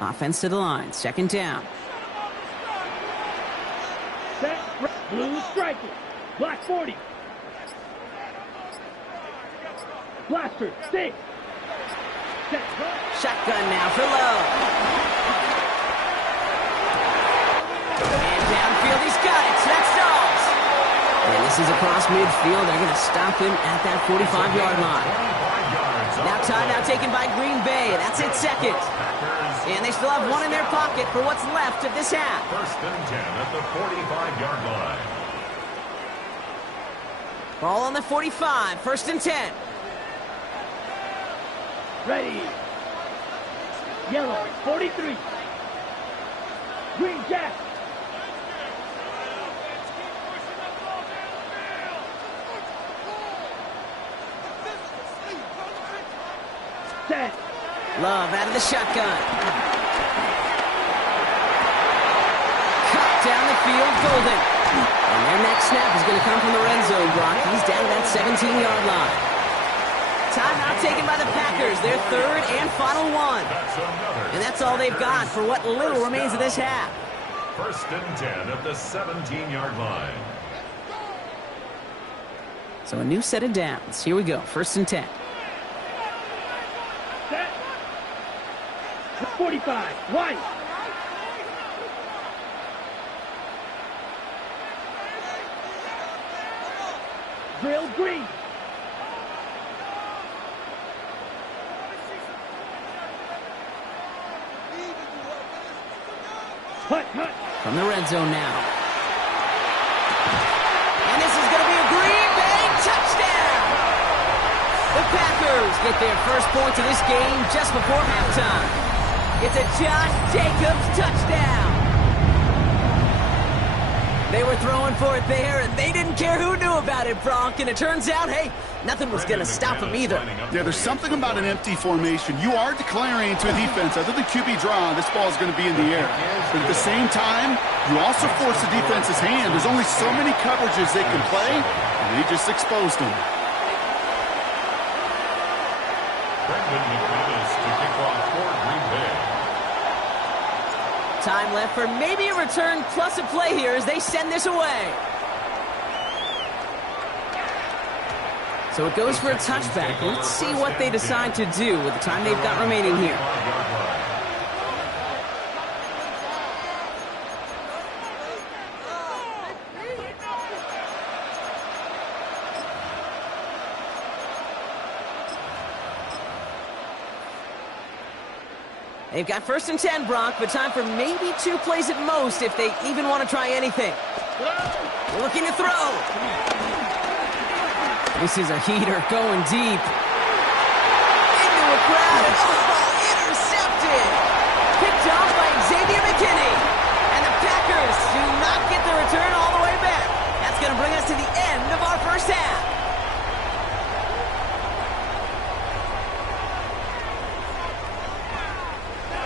Offense to the line. Second down. Set. Blue striker. Black 40. Blaster. 6. Set. Shotgun now for Lowe. And downfield, he's got it. So that stalls. And this is across midfield. They're going to stop him at that 45-yard line. Now timeout taken by Green Bay. That's it, second. And they still have 1 in their pocket for what's left of this half. First and 10 at the 45-yard line. Ball on the 45. First and 10. Ready. Yellow. 43. Green Jack. Set. Love out of the shotgun. Cut down the field, Golden. And their next snap is going to come from the red zone, Brock. He's down to that 17-yard line. Timeout taken by the Packers, their third and final one. And that's all they've got for what little remains of this half. First and 10 at the 17-yard line. So a new set of downs. Here we go, first and 10. Set. 45. White. Drill green. Hut. From the red zone now. And this is going to be a Green Bay touchdown! The Packers get their first points of this game just before halftime. It's a Josh Jacobs touchdown! They were throwing for it there, and they didn't care who knew about it, Bronk. And it turns out, hey, nothing was going to stop them either. Yeah, there's something about an empty formation. You are declaring to a defense, other than QB draw, this ball is going to be in the air. But at the same time, you also force the defense's hand. There's only so many coverages they can play, and they just exposed them. Time left for maybe a return plus a play here as they send this away. So it goes for a touchback. Let's see what they decide to do with the time they've got remaining here. They've got first and 10, Brock, but time for maybe 2 plays at most if they even want to try anything. Looking to throw. This is a heater going deep. Into a crowd. Oh, intercepted. Picked off by Xavier McKinney. And the Packers do not get the return all the way back. That's going to bring us to the end of our first half.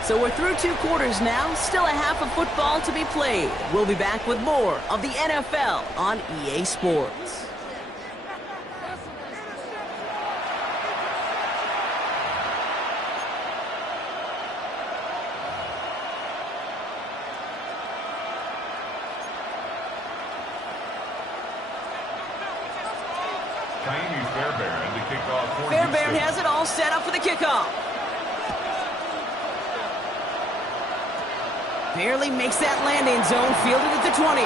So we're through 2 quarters now, still a half of football to be played. We'll be back with more of the NFL on EA Sports. Fairbairn has it all set up for the kickoff. Barely makes that landing zone, fielded at the 20.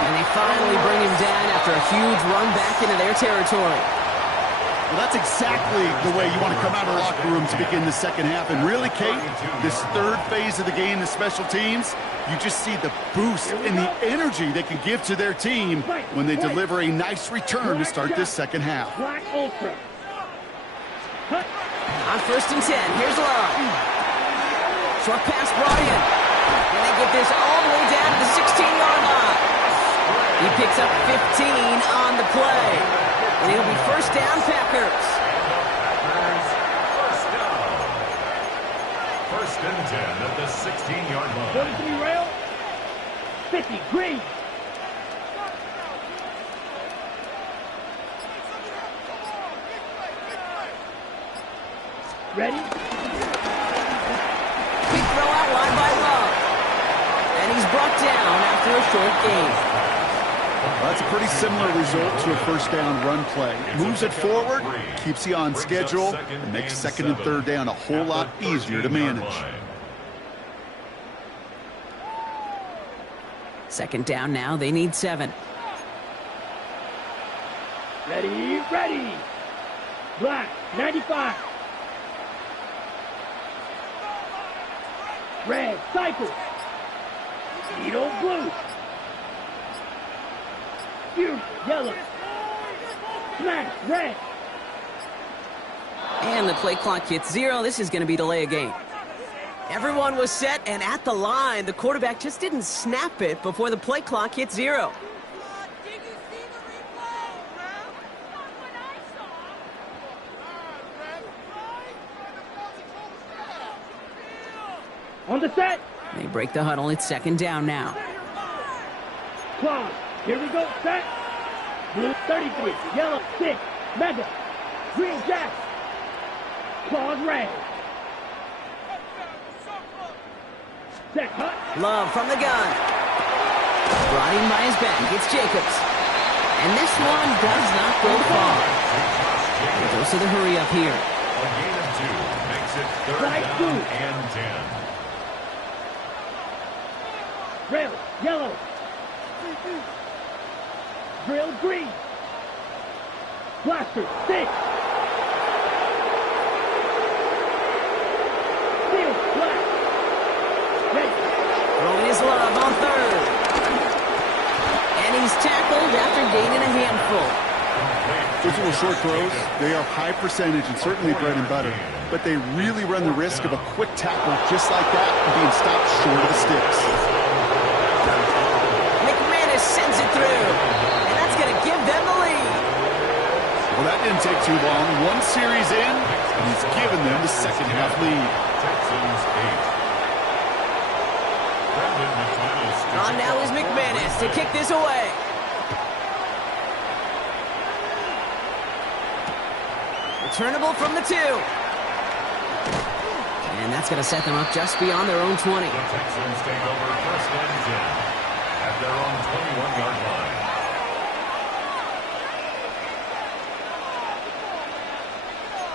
And they finally bring him down after a huge run back into their territory. Well, that's exactly the way you want to come out of the locker room to begin the second half. And really, Kate, this third phase of the game, the special teams, you just see the boost and the energy they can give to their team when they deliver a nice return to start this second half. Black Ultra. On 1st and 10, here's Love. Short pass brought in. And they get this all the way down to the 16-yard line. He picks up 15 on the play. And it'll be first down, Packers. First and 10 at the 16-yard line. 43 rail. 50, green. Ready? Big throw out wide by Love. And he's brought down after a short gain. Well, that's a pretty similar result to a first down run play. Moves it forward, keeps you on schedule, and makes second and third down a whole lot easier to manage. Second down now, they need 7. Ready, ready. Black, 95. Red, cycle. Needle, blue. Fuse, yellow. Smash, red. And the play clock hits 0. This is going to be delay a game. Everyone was set and at the line. The quarterback just didn't snap it before the play clock hit 0. On the set. They break the huddle. It's second down now. Claws. Here we go. Set. Blue 33. Yellow 6. Mega. Green Jack. Claws red. Set cut. Love from the gun. Brought in by his back. It's Jacobs. And this one does not go far. He goes to the hurry up here. A gain of 2 makes it third down and 10. Rail, yellow. Drill, green. Blaster, 6. Steel, black. Red. Throwing his Love on 3rd. And he's tackled after gaining a handful. Those little short throws, they are high percentage and certainly bread and butter, but they really run the risk of a quick tackle just like that and being stopped short of the sticks. Sends it through, and that's going to give them the lead. Well, that didn't take too long. One series in, and he's given them the second half lead. Texans 8. On now is McManus to kick this away. Returnable from the 2. And that's going to set them up just beyond their own 20. The Texans take over first and 10. At their own 21-yard line.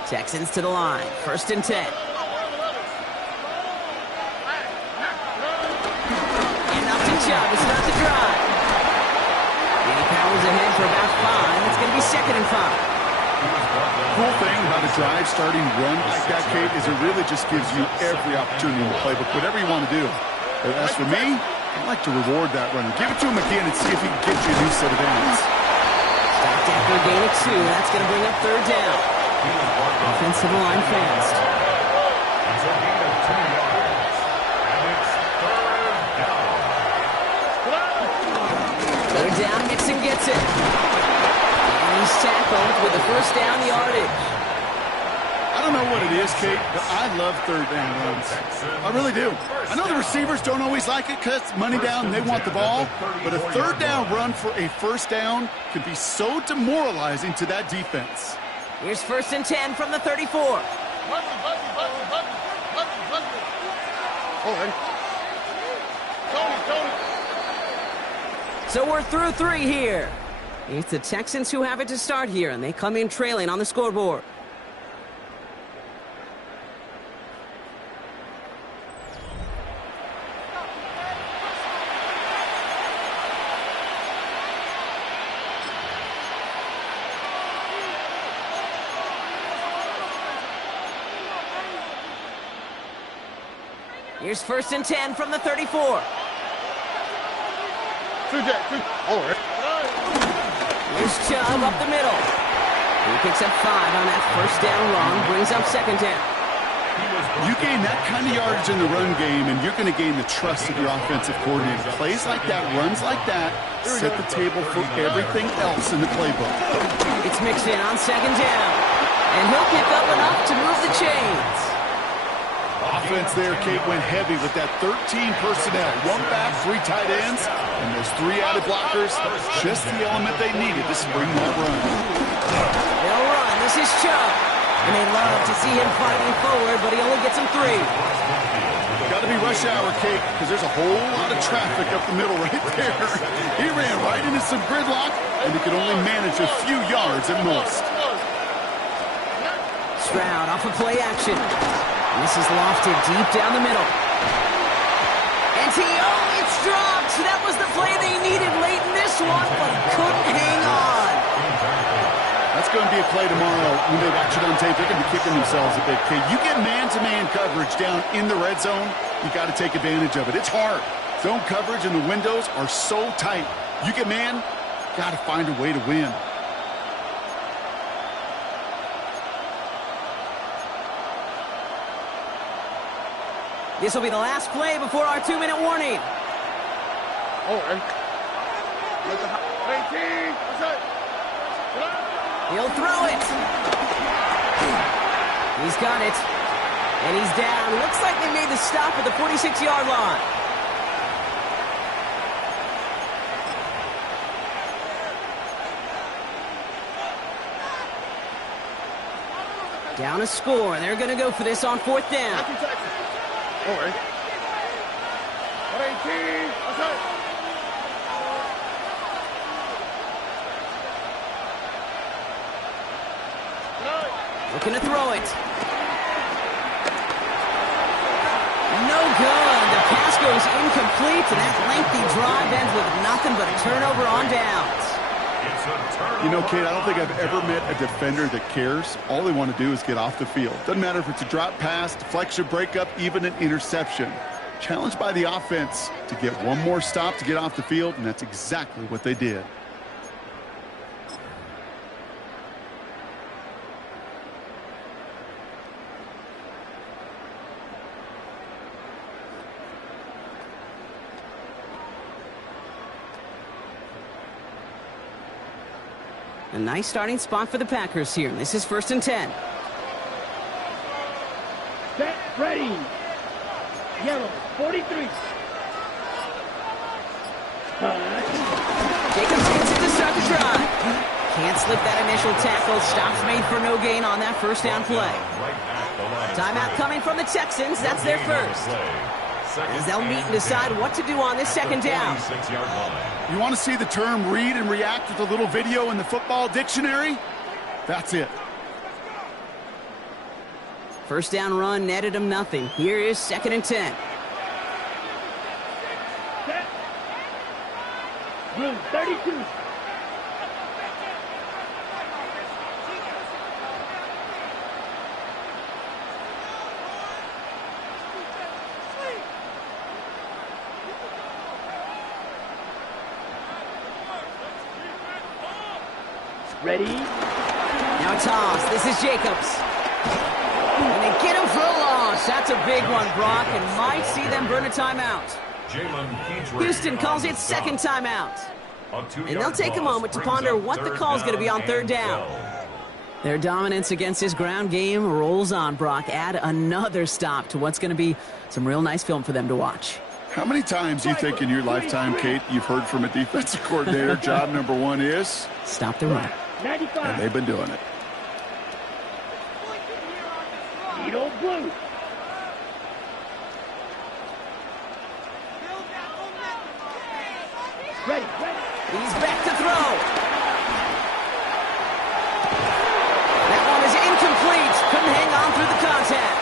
Texans to the line. 1st and 10. And up to Chubb to start the drive. And he powers ahead for about 5. It's going to be 2nd and 5. Cool thing about a drive starting run like that, Kate, is it really just gives you every opportunity in the playbook, whatever you want to do. As for me, I'd like to reward that runner. Give it to him again and see if he can get you a new set of downs. Stopped after a gain of 2. That's going to bring up 3rd down. Offensive line fast. It's a gain of 2 yards. And it's 3rd down. 3rd down, Mixon gets it. And he's tackled with the first down yardage. I don't know what it is, Kate, but I love 3rd down runs. I really do. I know the receivers don't always like it because money down, they want the ball. But a 3rd down run for a first down can be so demoralizing to that defense. Here's 1st and 10 from the 34. So we're through 3 here. It's the Texans who have it to start here, and they come in trailing on the scoreboard. Here's 1st and 10 from the 34. Here's Chubb up the middle. He picks up 5 on that 1st down run, brings up 2nd down. You gain that kind of yardage in the run game, and you're going to gain the trust of your offensive coordinator. Plays like that, runs like that, set the table for everything else in the playbook. It's mixed in on 2nd down, and he'll pick up enough to move the chains. Offense there, Kate, went heavy with that 13 personnel. 1 back, 3 tight ends, and those 3 added blockers, just the element they needed to spring that run. They'll run. This is Chubb. And they love to see him fighting forward, but he only gets them 3. Got to be rush hour, Kate, because there's a whole lot of traffic up the middle right there. He ran right into some gridlock, and he could only manage a few yards at most. Stroud off of play action. And this is lofted deep down the middle. And it's dropped. That was the play they needed late in this one, but he couldn't hang on. That's going to be a play tomorrow. When they watch it on tape, they're going to be kicking themselves a bit. Okay, you get man-to-man coverage down in the red zone, you got to take advantage of it. It's hard. Zone coverage and the windows are so tight. You get man, got to find a way to win. This will be the last play before our 2-minute warning. He'll throw it. He's got it. And he's down. Looks like they made the stop at the 46-yard line. Down a score. They're going to go for this on 4th down. Looking to throw it. No good. The pass goes incomplete, and that lengthy drive ends with nothing but a turnover on downs. You know, Kate, I don't think I've ever met a defender that cares. All they want to do is get off the field. Doesn't matter if it's a drop pass, deflection, breakup, even an interception. Challenged by the offense to get one more stop to get off the field, and that's exactly what they did. A nice starting spot for the Packers here. This is 1st and 10. Set, ready. Yellow, 43. Jacobs gets it to start the drive. Can't slip that initial tackle. Stops made for no gain on that 1st down play. Timeout coming from the Texans. That's their first. As they'll meet and decide what to do on this 2nd down. You want to see the term read and react with a little video in the football dictionary? That's it. 1st down run netted him nothing. Here is 2nd and 10. Set. Room 32. Ready? Now toss. This is Jacobs. And they get him for a loss. That's a big one, Brock, and might see them burn a timeout. Houston calls it 2nd timeout. And they'll take a moment to ponder what the call is going to be on 3rd down. Their dominance against this ground game rolls on, Brock. Add another stop to what's going to be some real nice film for them to watch. How many times do you think in your lifetime, Kate, you've heard from a defensive coordinator, job number 1 is? Stop the run. 95. And they've been doing it. Needle blue. Ready. He's back to throw. That one is incomplete. Couldn't hang on through the contact.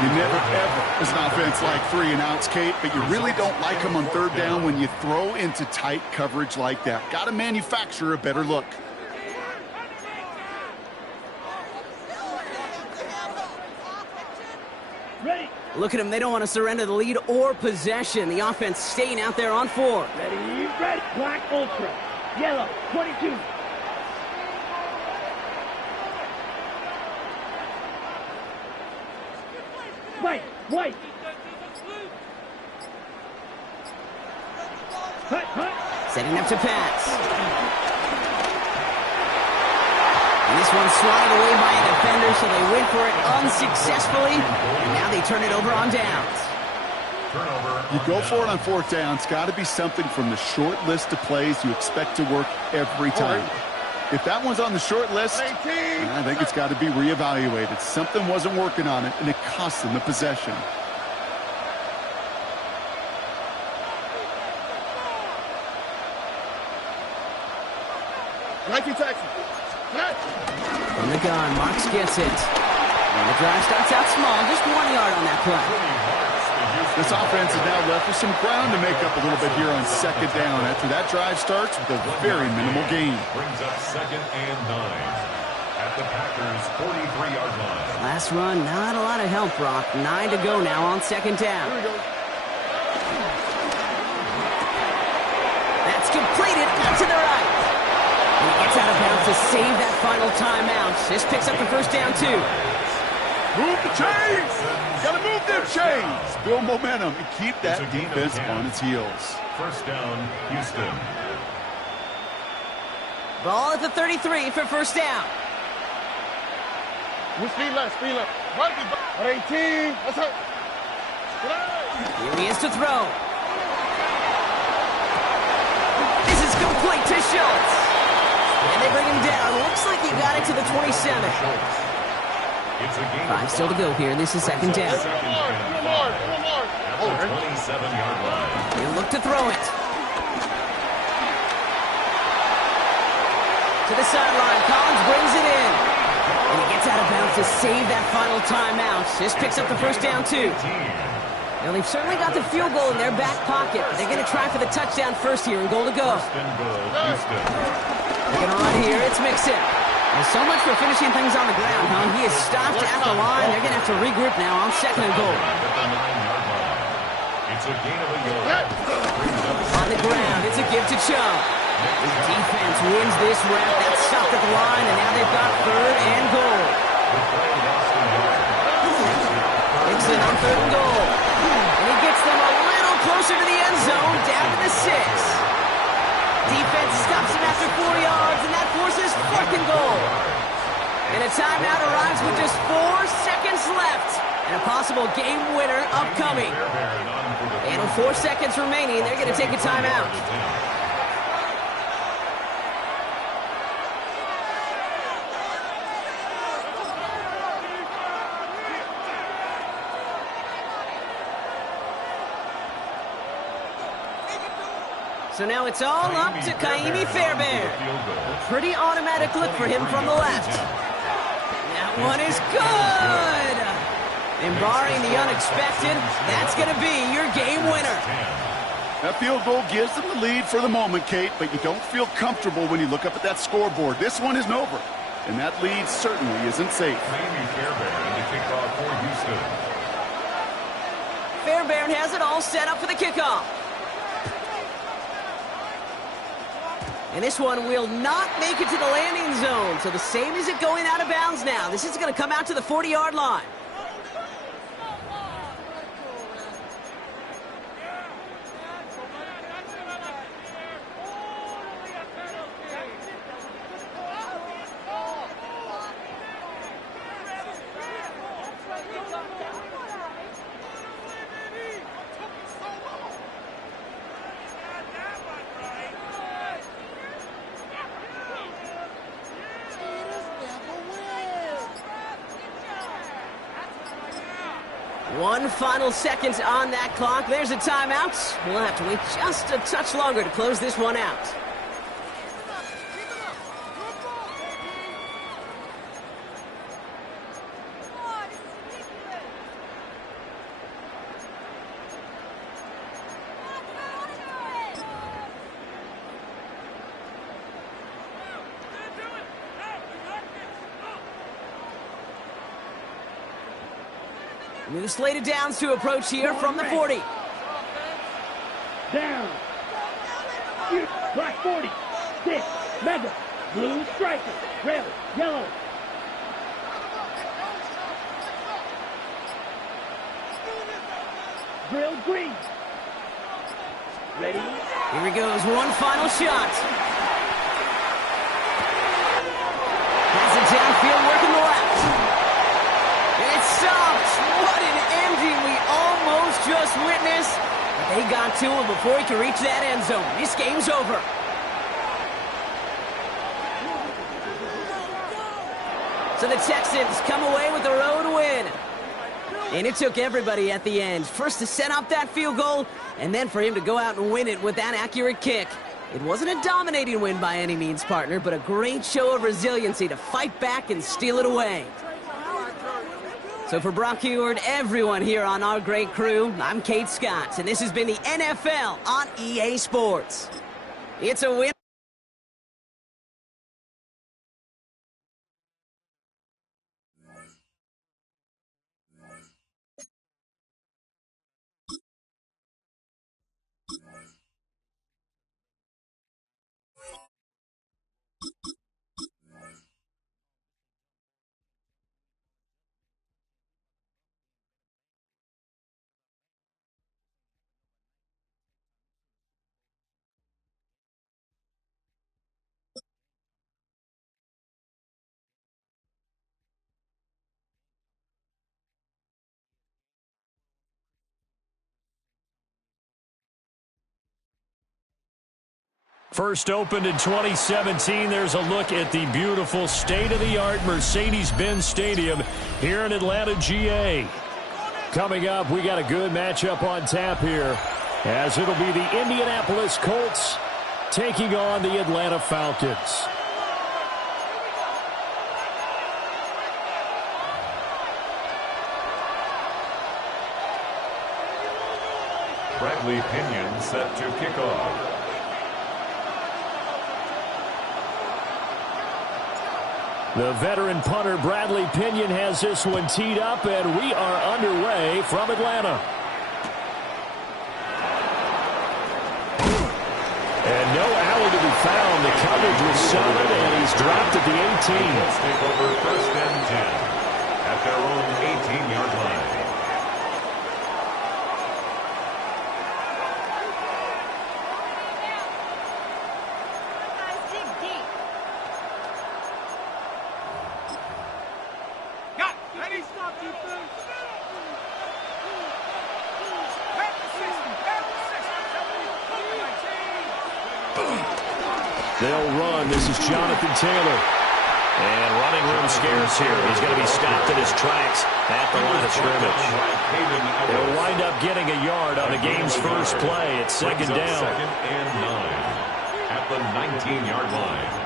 You never, ever, as an offense, like 3 and outs, Kate, but you really don't like them on 3rd down when you throw into tight coverage like that. Got to manufacture a better look. Look at them. They don't want to surrender the lead or possession. The offense staying out there on 4. Ready, ready. Black ultra. Yellow, 22. White. Hut. Setting up to pass. And this one's swatted away by a defender, so they went for it unsuccessfully. And now they turn it over on downs. You go for it on 4th down. It's got to be something from the short list of plays you expect to work every time. If that one's on the short list, I think it's got to be reevaluated. Something wasn't working on it, and it cost them the possession. From the gun, Marks gets it. And the drive starts out small, just 1 yard on that play. This offense is now left with some ground to make up a little bit here on 2nd down after that drive starts with a very minimal gain. Brings up 2nd and 9 at the Packers' 43-yard line. Last run, not a lot of help, Brock. 9 to go now on 2nd down. That's completed out to the right. And he gets out of bounds to save that final timeout. This picks up the 1st down, too. Move the chains! Got to move them chains! Build momentum and keep that defense on its heels. 1st down, Houston. Ball at the 33 for 1st down. Speed left. 18. That's it. Here he is to throw. This is complete to Schultz. And they bring him down. Looks like he got it to the 27. 5 still to go here. This is 2nd down. At the 27-yard line. He'll look to throw it. To the sideline. Collins brings it in. And he gets out of bounds to save that final timeout. This picks up the 1st down, too. Now, they've certainly got the field goal in their back pocket. They're going to try for the touchdown first here and goal to go. They're going to run here. It's Mixon. Well, so much for finishing things on the ground, huh? He is stopped at the line. They're going to have to regroup now on 2nd and goal. It's a gain of a yard. On the ground, it's a give to Chubb. The defense wins this rep. That's stopped at the line, and now they've got 3rd and goal. Mixon on 3rd and goal. And he gets them a little closer to the end zone, down to the 6. Defense stops him after 4 yards, and that forces 4th and goal. And a timeout arrives with just 4 seconds left. And a possible game winner upcoming. And with 4 seconds remaining, they're going to take a timeout. So now it's all up to Kaimi Fairbairn. A pretty automatic look for him from the left. That one is good! And barring the unexpected, that's going to be your game winner. That field goal gives them the lead for the moment, Kate, but you don't feel comfortable when you look up at that scoreboard. This one isn't over, and that lead certainly isn't safe. Kaimi Fairbairn to kick off for Houston. Fairbairn has it all set up for the kickoff. And this one will not make it to the landing zone. So the same as it going out of bounds now. This is going to come out to the 40-yard line. One final seconds on that clock. There's a timeout. We'll have to wait just a touch longer to close this one out. New slated downs to approach here from the 40. Down. Black 40. 6. Mega. Blue striker. Red. Yellow. Drill green. Ready? Here he goes. One final shot. Has it downfield, working the left. It's stopped. What an ending we almost just witnessed. But they got to him before he could reach that end zone. This game's over. So the Texans come away with the road win. And it took everybody at the end. First to set up that field goal, and then for him to go out and win it with that accurate kick. It wasn't a dominating win by any means, partner, but a great show of resiliency to fight back and steal it away. So for Brock Eward, everyone here on our great crew, I'm Kate Scott, and this has been the NFL on EA Sports. It's a win. First opened in 2017, there's a look at the beautiful state-of-the-art Mercedes-Benz Stadium here in Atlanta, GA. Coming up, we got a good matchup on tap here, as it'll be the Indianapolis Colts taking on the Atlanta Falcons. Bradley Pinion set to kick off. The veteran punter Bradley Pinion has this one teed up, and we are underway from Atlanta. And no alley to be found. The coverage was solid, and he's dropped at the 18. Let's take over first and 10 at their own 18-yard line. They'll run. This is Jonathan Taylor. And running room scarce here. He's going to be stopped in his tracks at the line of scrimmage. They'll wind up getting a yard on the game's first play. It's second down. Second and 9 at the 19-yard line.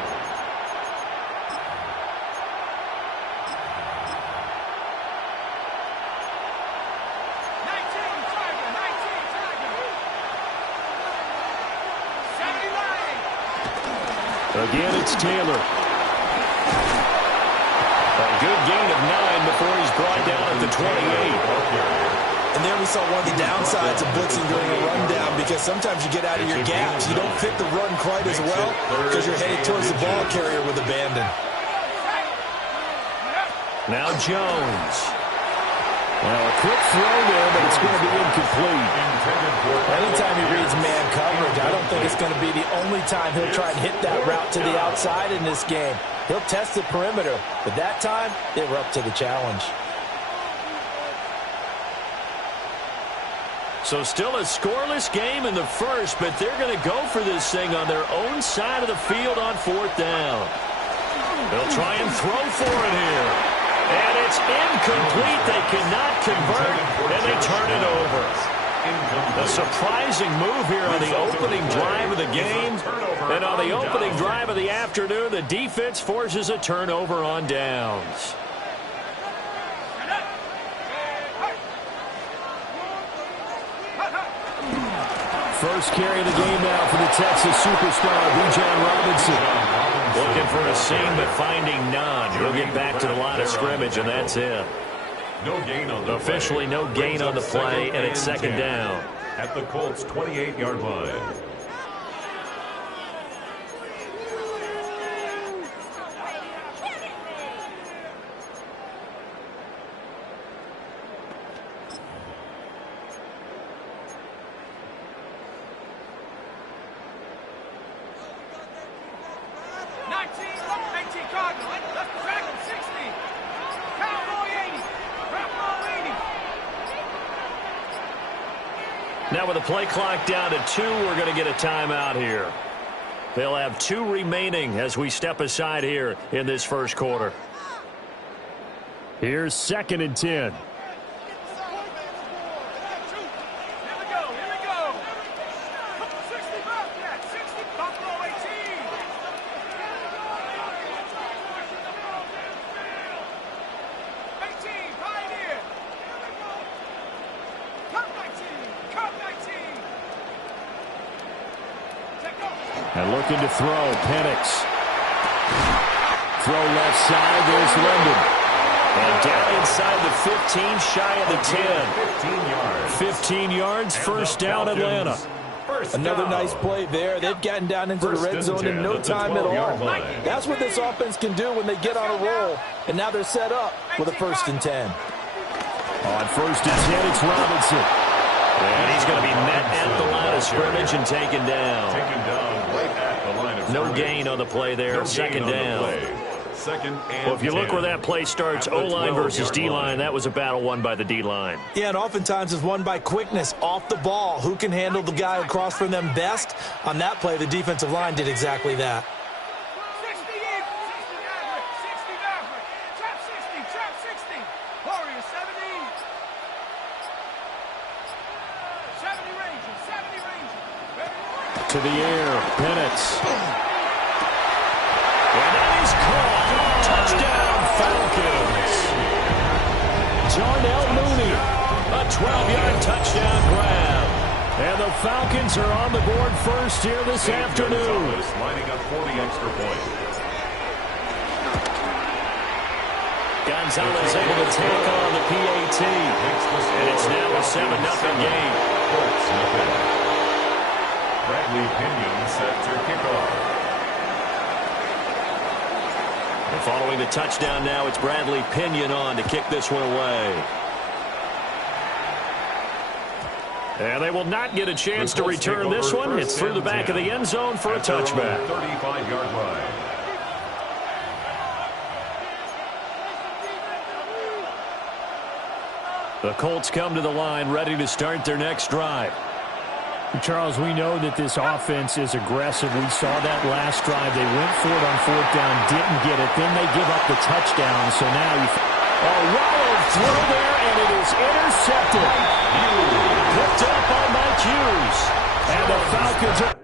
Again, it's Taylor. A good gain of 9 before he's brought down at the 28. And there we saw one of the downsides of blitzing during a rundown, because sometimes you get out of your gaps. You don't fit the run quite as well because you're headed towards the ball carrier with abandon. Now Jones. Well, a quick throw there, but it's going to be incomplete. Anytime he reads man coverage, I don't think it's going to be the only time he'll try and hit that route to the outside in this game. He'll test the perimeter, but that time, they were up to the challenge. So still a scoreless game in the first, but they're going to go for this thing on their own side of the field on fourth down. They'll try and throw for it here. And it's incomplete. They cannot convert, and they turn it over. A surprising move here on the opening drive of the game. And on the opening drive of the afternoon, the defense forces a turnover on downs. First carry of the game now for the Texas superstar, Bijan Robinson. Looking for a seam, but finding none. He'll get back to the line of scrimmage, and that's it. No gain on the Officially no gain on the play, and it's second down. At the Colts' 28-yard line. Now with the play clock down to 2, we're going to get a timeout here. They'll have 2 remaining as we step aside here in this first quarter. Here's 2nd and 10. And looking to throw, Penix. Throw left side, there's Linden. And down inside the 15, shy of the 10. 15 yards. 15 yards, first down Atlanta. Another nice play there. They've gotten down into the red zone in no time at all. That's what this offense can do when they get on a roll. And now they're set up with a 1st and 10. On 1st and 10, it's Robinson. And he's going to be met at the line of scrimmage and taken down. Taken down right at the line of scrimmage. No gain on the play there. No Second down. Second and Well, if you look 10. where that play starts, O-line versus D-line, that was a battle won by the D-line. Yeah, and oftentimes it's won by quickness off the ball. Who can handle the guy across from them best? On that play, the defensive line did exactly that. To the air, Penix. And that is caught. Touchdown, Falcons. Darnell Mooney, a 12-yard touchdown grab. And the Falcons are on the board first here this afternoon. Lining up for the extra point. Gonzalez able to take on the PAT. And it's now a 7-0 game. Colts nothing. Bradley Pinion set to kick off. And following the touchdown now, it's Bradley Pinion on to kick this one away. And they will not get a chance to return this one. It's through the back of the end zone for a touchback. 35-yard line. The Colts come to the line ready to start their next drive. Charles, we know that this offense is aggressive. We saw that last drive. They went for it on 4th down, didn't get it. Then they give up the touchdown. So now you... A wild throw there, and it is intercepted. Picked up by Mike Hughes. And the Falcons are...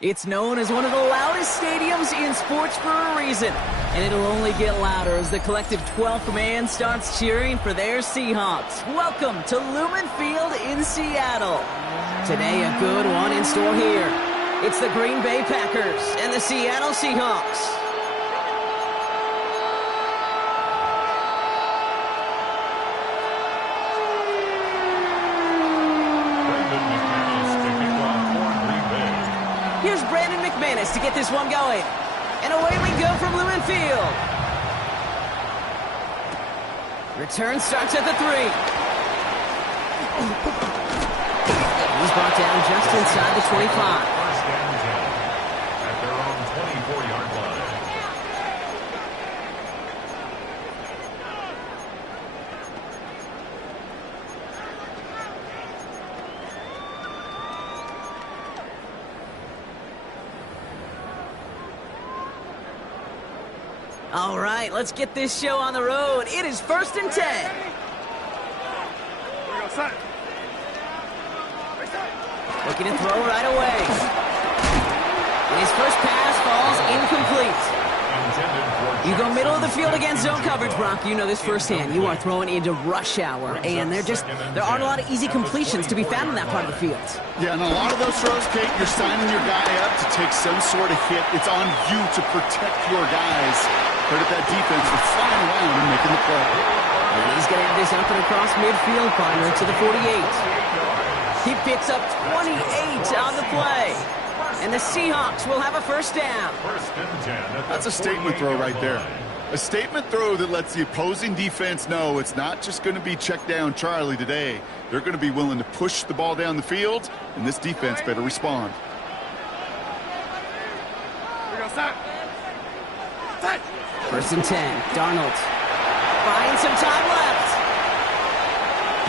It's known as one of the loudest stadiums in sports for a reason, and it'll only get louder as the collective 12th man starts cheering for their Seahawks. Welcome to Lumen Field in Seattle. Today, a good one in store here. It's the Green Bay Packers and the Seattle Seahawks. Here's Brandon McManus to get this one going. And away we go from Lumen Field. Return starts at the 3. He's brought down just inside the 25. First down 10 at their own 24-yard line. All right, let's get this show on the road. It is 1st and 10. Looking to throw right away. And his first pass falls incomplete. You go middle of the field against zone coverage, Brock. You know this firsthand. You are throwing into rush hour, and there aren't a lot of easy completions to be found in that part of the field. Yeah, and a lot of those throws, Kate, you're signing your guy up to take some sort of hit. It's on you to protect your guys. Credit that defense for flying around and making the play. And he's going to have this up and across midfield, partner, to the 48. He picks up 28 on the play. And the Seahawks will have a first down. That's a statement throw right there. A statement throw that lets the opposing defense know it's not just going to be check down Charlie today. They're going to be willing to push the ball down the field, and this defense better respond. First and 10. Darnold. Buying some time left.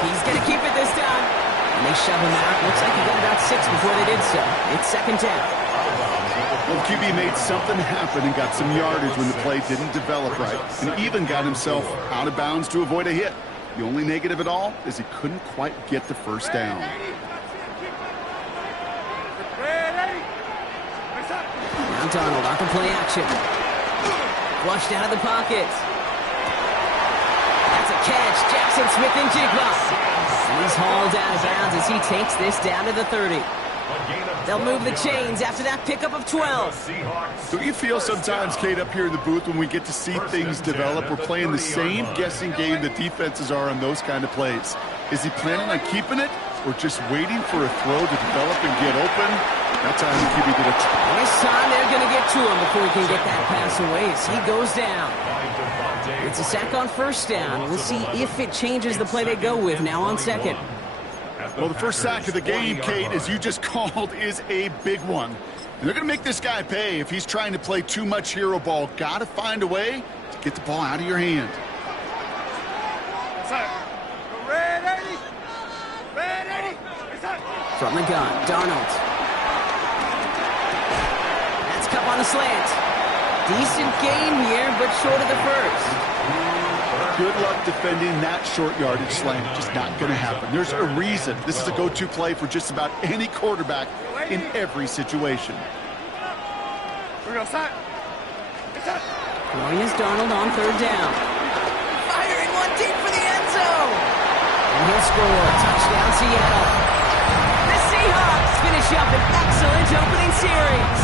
He's going to keep it this time. And they shove him out. Looks like he got about 6 before they did so. It's 2nd down. Well, QB made something happen and got some yardage when the play didn't develop right, and even got himself out of bounds to avoid a hit. The only negative at all is he couldn't quite get the first down. Now Darnold on the play action. Flushed out of the pocket. That's a catch. Jackson Smith-Njigba. And he's hauled out of bounds as he takes this down to the 30. They'll move the chains after that pickup of 12. Don't you feel sometimes, Kate, up here in the booth when we get to see things develop, we're playing the same guessing game the defenses are on those kind of plays? Is he planning on keeping it or just waiting for a throw to develop and get open? That time the QB did a this time they're going to get to him before he can get that pass away as he goes down. It's a sack on first down. We'll see if it changes the play they go with now on second. Well, the first sack of the game, Kate, as you just called, is a big one. And they're going to make this guy pay if he's trying to play too much hero ball. Got to find a way to get the ball out of your hand. From the gun, Darnold. That's Cup on the slant. Decent game here, but short of the first. Good luck defending that short yardage slant. Just not going to happen. There's a reason this is a go-to play for just about any quarterback in every situation. Throwing is Darnold on 3rd down. Firing one deep for the end zone. And he'll score. Touchdown, Seattle. The Seahawks finish up an excellent opening series.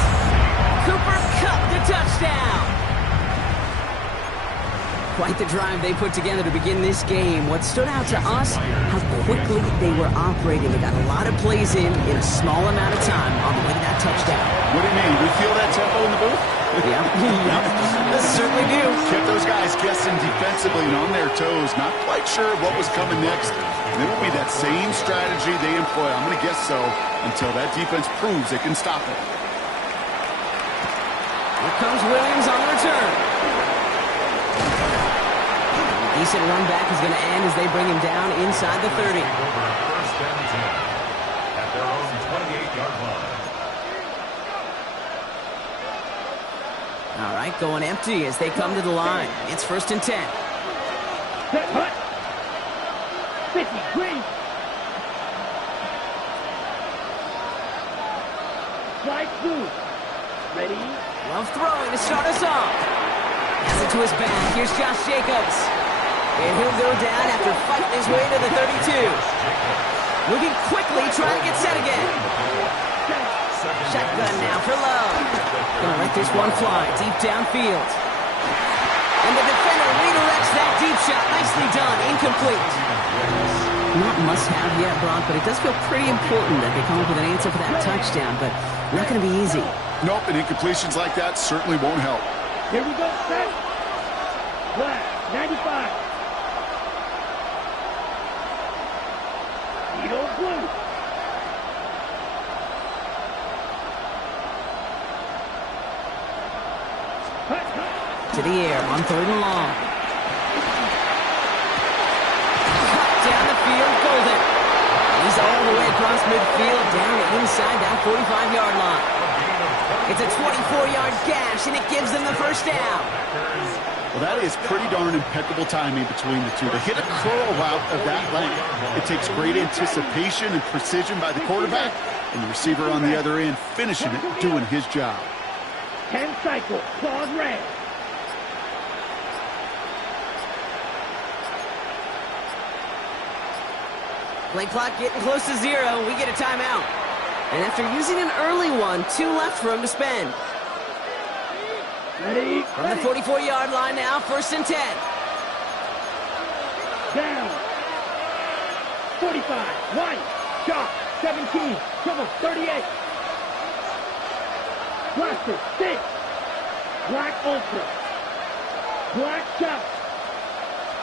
Cooper Kupp the touchdown. Quite the drive they put together to begin this game. What stood out to us, how quickly they were operating. They got a lot of plays in a small amount of time on the way to that touchdown. What do you mean? We feel that tempo in the booth? Yeah, certainly do. Kept those guys guessing defensively and on their toes. Not quite sure what was coming next. And it will be that same strategy they employ. I'm going to guess so until that defense proves they can stop it. Here comes Williams on the return. Decent run back is going to end as they bring him down inside the 30. First down 10 at their own 28-yard line. All right, going empty as they come to the line. It's 1st and 10. Set, hut. 50, green. Slide through. Ready? Love throwing to start us off. Has it to his back. Here's Josh Jacobs. And he'll go down after fighting his way to the 32. Moving quickly, trying to get set again. Shotgun now for Love. Gonna let this one fly deep downfield. And the defender redirects that deep shot. Nicely done. Incomplete. Not must-have yet, Brock, but it does feel pretty important that they come up with an answer for that touchdown, but not going to be easy. Nope, and incompletions like that certainly won't help. Here we go, set. Black, 95. Eagle blue. To the air on 3rd and long. Down the field, Golden. He's all the way across midfield, down inside that 45-yard line. It's a 24-yard gash, and it gives them the first down. Well, that is pretty darn impeccable timing between the two. To hit a curl route of that length, it takes great anticipation and precision by the quarterback, and the receiver on the other end finishing it, doing his job. 10 cycle, claws red. Play clock getting close to 0. We get a timeout. And after using an early one, 2 left for him to spend. Ready? From the 44-yard line now, 1st and 10. Down. 45. White. Shot. 17. Trouble. 38. Blaster. 6. Black ultra. Black shot.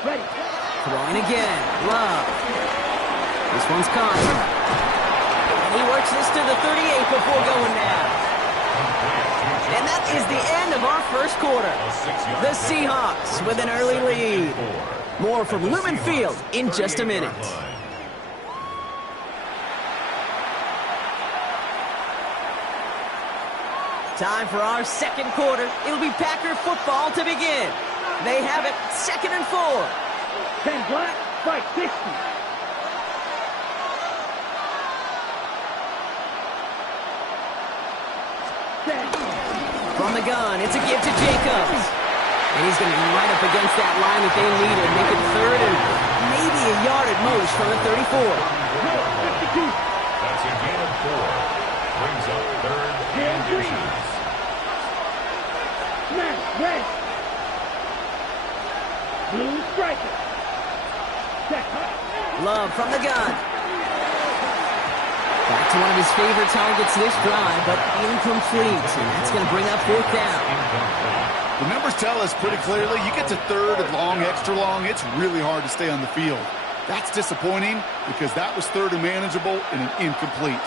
Ready. Throwing again. Love. This one's caught. And he works this to the 38 before going down. And that is the end of our first quarter. The Seahawks with an early lead. More from Lumen Field in just a minute. Time for our second quarter. It'll be Packer football to begin. They have it 2nd and 4. 10 black, fight 60. From the gun, it's a give to Jacobs. And he's going to be right up against that line that they need to make it 3rd and maybe a yard at most from the 34. That's a gain of 4. Brings up 3rd and inches. Smash, red. Blue striker. Check. Love from the gun. Back to one of his favorite targets this drive, but incomplete. And that's going to bring up 4th down. The numbers tell us pretty clearly, you get to 3rd and long, extra long, it's really hard to stay on the field. That's disappointing because that was 3rd and manageable and an incomplete.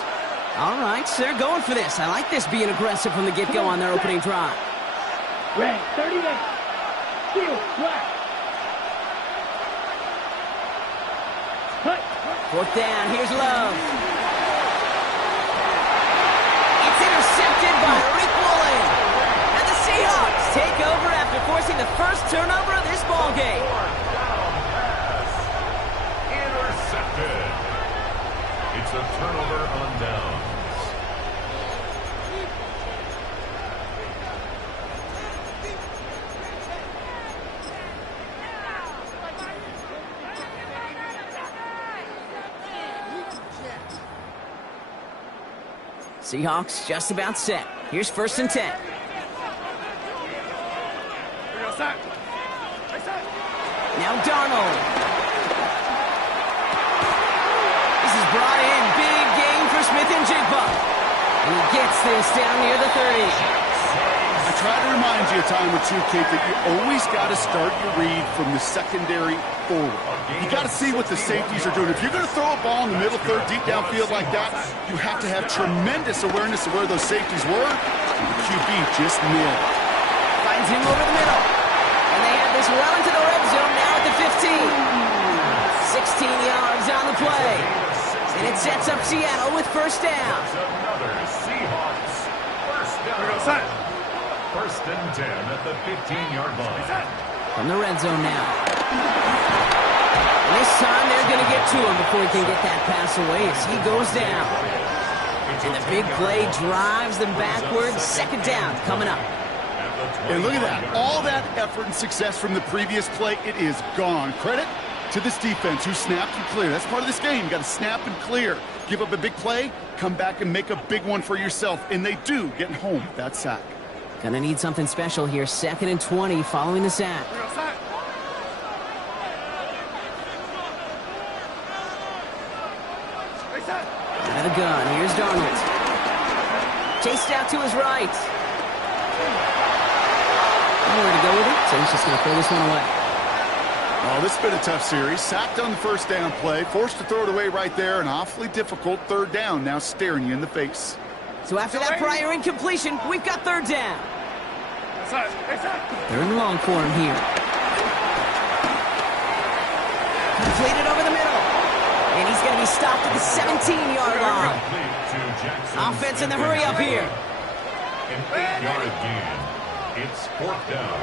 All right, so they're going for this. I like this being aggressive from the get-go on their opening drive. Red, 38. Steel, black. Cut. 4th down, here's Love. It's intercepted by Rick Woolen. And the Seahawks take over after forcing the first turnover of this ballgame. Intercepted. It's a turnover on downs. Seahawks just about set. Here's 1st and 10. Now Darnold. This is brought in. Big game for Smith and Jigba. And he gets this down near the 30. I try to remind you a time or two, Kate, that you always got to start your read from the secondary forward. You got to see what the safeties are doing. If you're going to throw a ball in the middle third, deep downfield like that, you have to have tremendous awareness of where those safeties were. And the QB just nailed it. Finds him over the middle. And they have this well into the red zone now at the 15. 16 yards on the play. And it sets up Seattle with 1st down. Another Seahawks first down. 1st and 10 at the 15-yard line. From the red zone now. And this time they're going to get to him before he can get that pass away as he goes down. And the big play drives them backwards. 2nd down coming up. And look at that. All that effort and success from the previous play, it is gone. Credit to this defense who snapped and cleared. That's part of this game. You got to snap and clear. Give up a big play, come back and make a big one for yourself. And they do get home with that sack. Gonna need something special here. 2nd and 20 following the sack. Out of the gun. Here's Darnold. Chased out to his right. Nowhere to go with it, so he's just going to throw this one away. Oh, this has been a tough series. Sacked on the first down play. Forced to throw it away right there. An awfully difficult 3rd down now staring you in the face. So after that prior incompletion, we've got 3rd down. 3rd and long for him here. Completed over the middle. And he's going to be stopped at the 17-yard line. Offense in the hurry up here. An 8-yard gain. It's 4th down.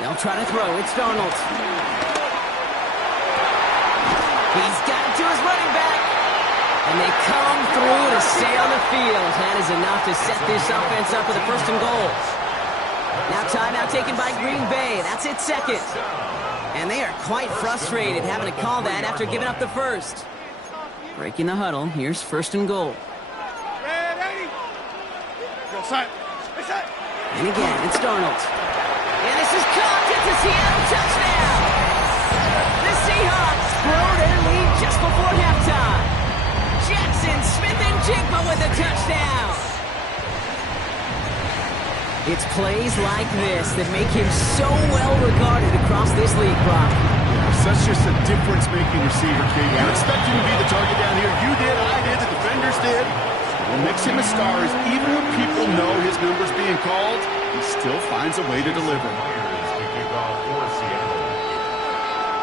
They'll try to throw. It's Darnold. He's got it to his running back. And they come through to stay on the field. That is enough to set this offense up with a 1st and goal. Now timeout taken by Green Bay. That's it, 2nd. And they are quite frustrated having to call that after giving up the 1st. Breaking the huddle. Here's 1st and goal. And again, it's Darnold. And this is caught. It's a Seattle touchdown. The Seahawks grow their lead just before halftime. Jackson Smith-Njigba with a touchdown. It's plays like this that make him so well regarded across this league, Brock. Such just a difference-making receiver, Kate. You expect him to be the target down here. You did, I did, the defenders did. What makes him a star is even when people know his number's being called, he still finds a way to deliver.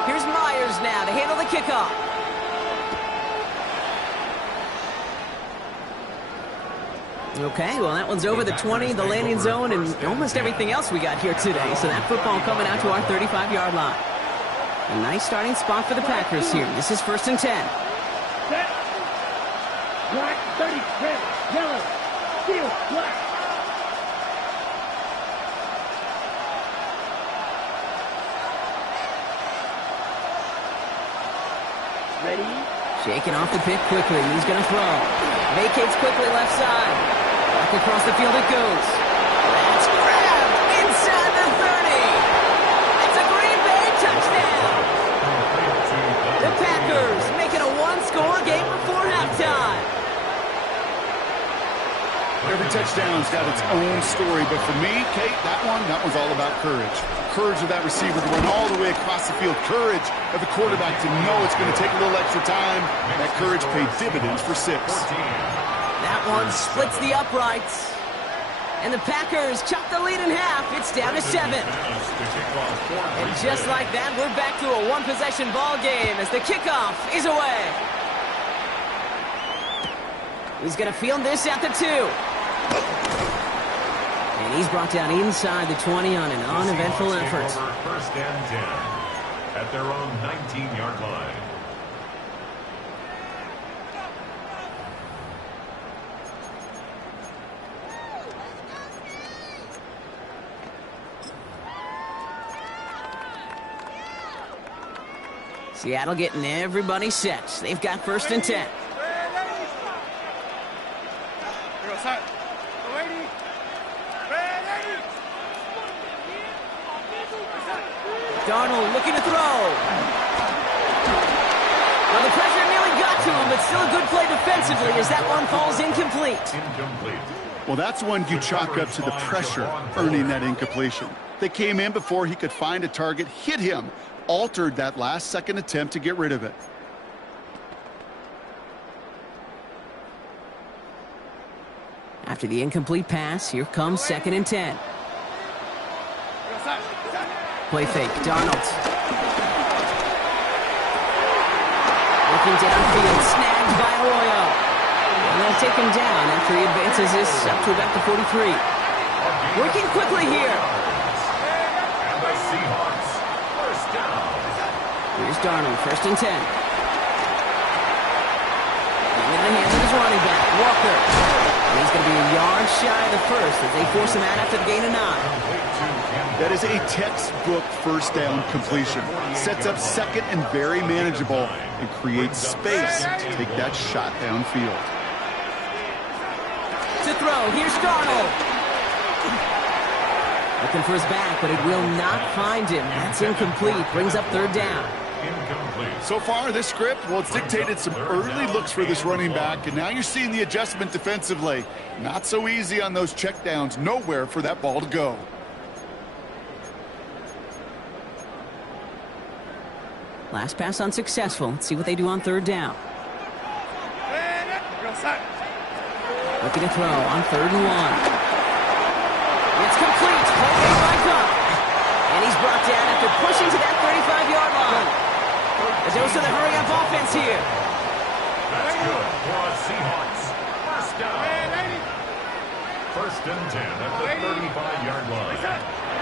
Here's Myers now to handle the kickoff. Okay, well, that one's over the 20, the landing zone, and almost everything else we got here today. So that football coming out to our 35-yard line. A nice starting spot for the Packers here. This is 1st and 10. Set. Black 30, red, yellow, steel, black. Ready? Shaking off the pick quickly. He's going to throw. Vacates quickly left side. Back across the field it goes. That's grabbed inside the 30. It's a Green Bay touchdown. The Packers making a one-score game before halftime. Every touchdown's got its own story, but for me, Kate, that one's all about courage. Courage of that receiver to run all the way across the field. Courage of the quarterback to know it's going to take a little extra time. That courage paid dividends for 6. That one splits the uprights. And the Packers chop the lead in half. It's down to 7. And just like that, we're back to a one-possession ball game as the kickoff is away. He's going to field this at the 2. And he's brought down inside the 20 on an uneventful effort. 1st and 10 at their own 19-yard line. Seattle getting everybody set. They've got 1st and 10. Darnold looking to throw. Well, the pressure nearly got to him, but still a good play defensively as that one falls incomplete. Well, that's one you chalk up to the pressure earning that incompletion. They came in before he could find a target, hit him, altered that last-second attempt to get rid of it. After the incomplete pass, here comes 2nd and 10. Play fake, Darnold. Looking downfield, snagged by Arroyo. And they'll take him down after he advances this up to about the 43. Working quickly here. And the Seahawks, 1st down. Here's Darnold, 1st and 10. Into the hands of his running back, Walker. And he's going to be a yard shy of the first as they force him out after the gain of 9. That is a textbook first down completion. Sets up second and very manageable and creates space to take that shot downfield. To throw, here's Darnold. Looking for his back, but it will not find him. That's incomplete. Brings up 3rd down. So far, this script, well, it's dictated some early looks for this running back, and now you're seeing the adjustment defensively. Not so easy on those checkdowns. Nowhere for that ball to go. Last pass unsuccessful. Let's see what they do on 3rd down. Looking to throw on 3rd and 1. It's complete. Holding by Cup. And he's brought down after pushing to that 35-yard line. A dose of the hurry-up offense here. That's good for the Seahawks. First down. 1st and 10 at the 35-yard line.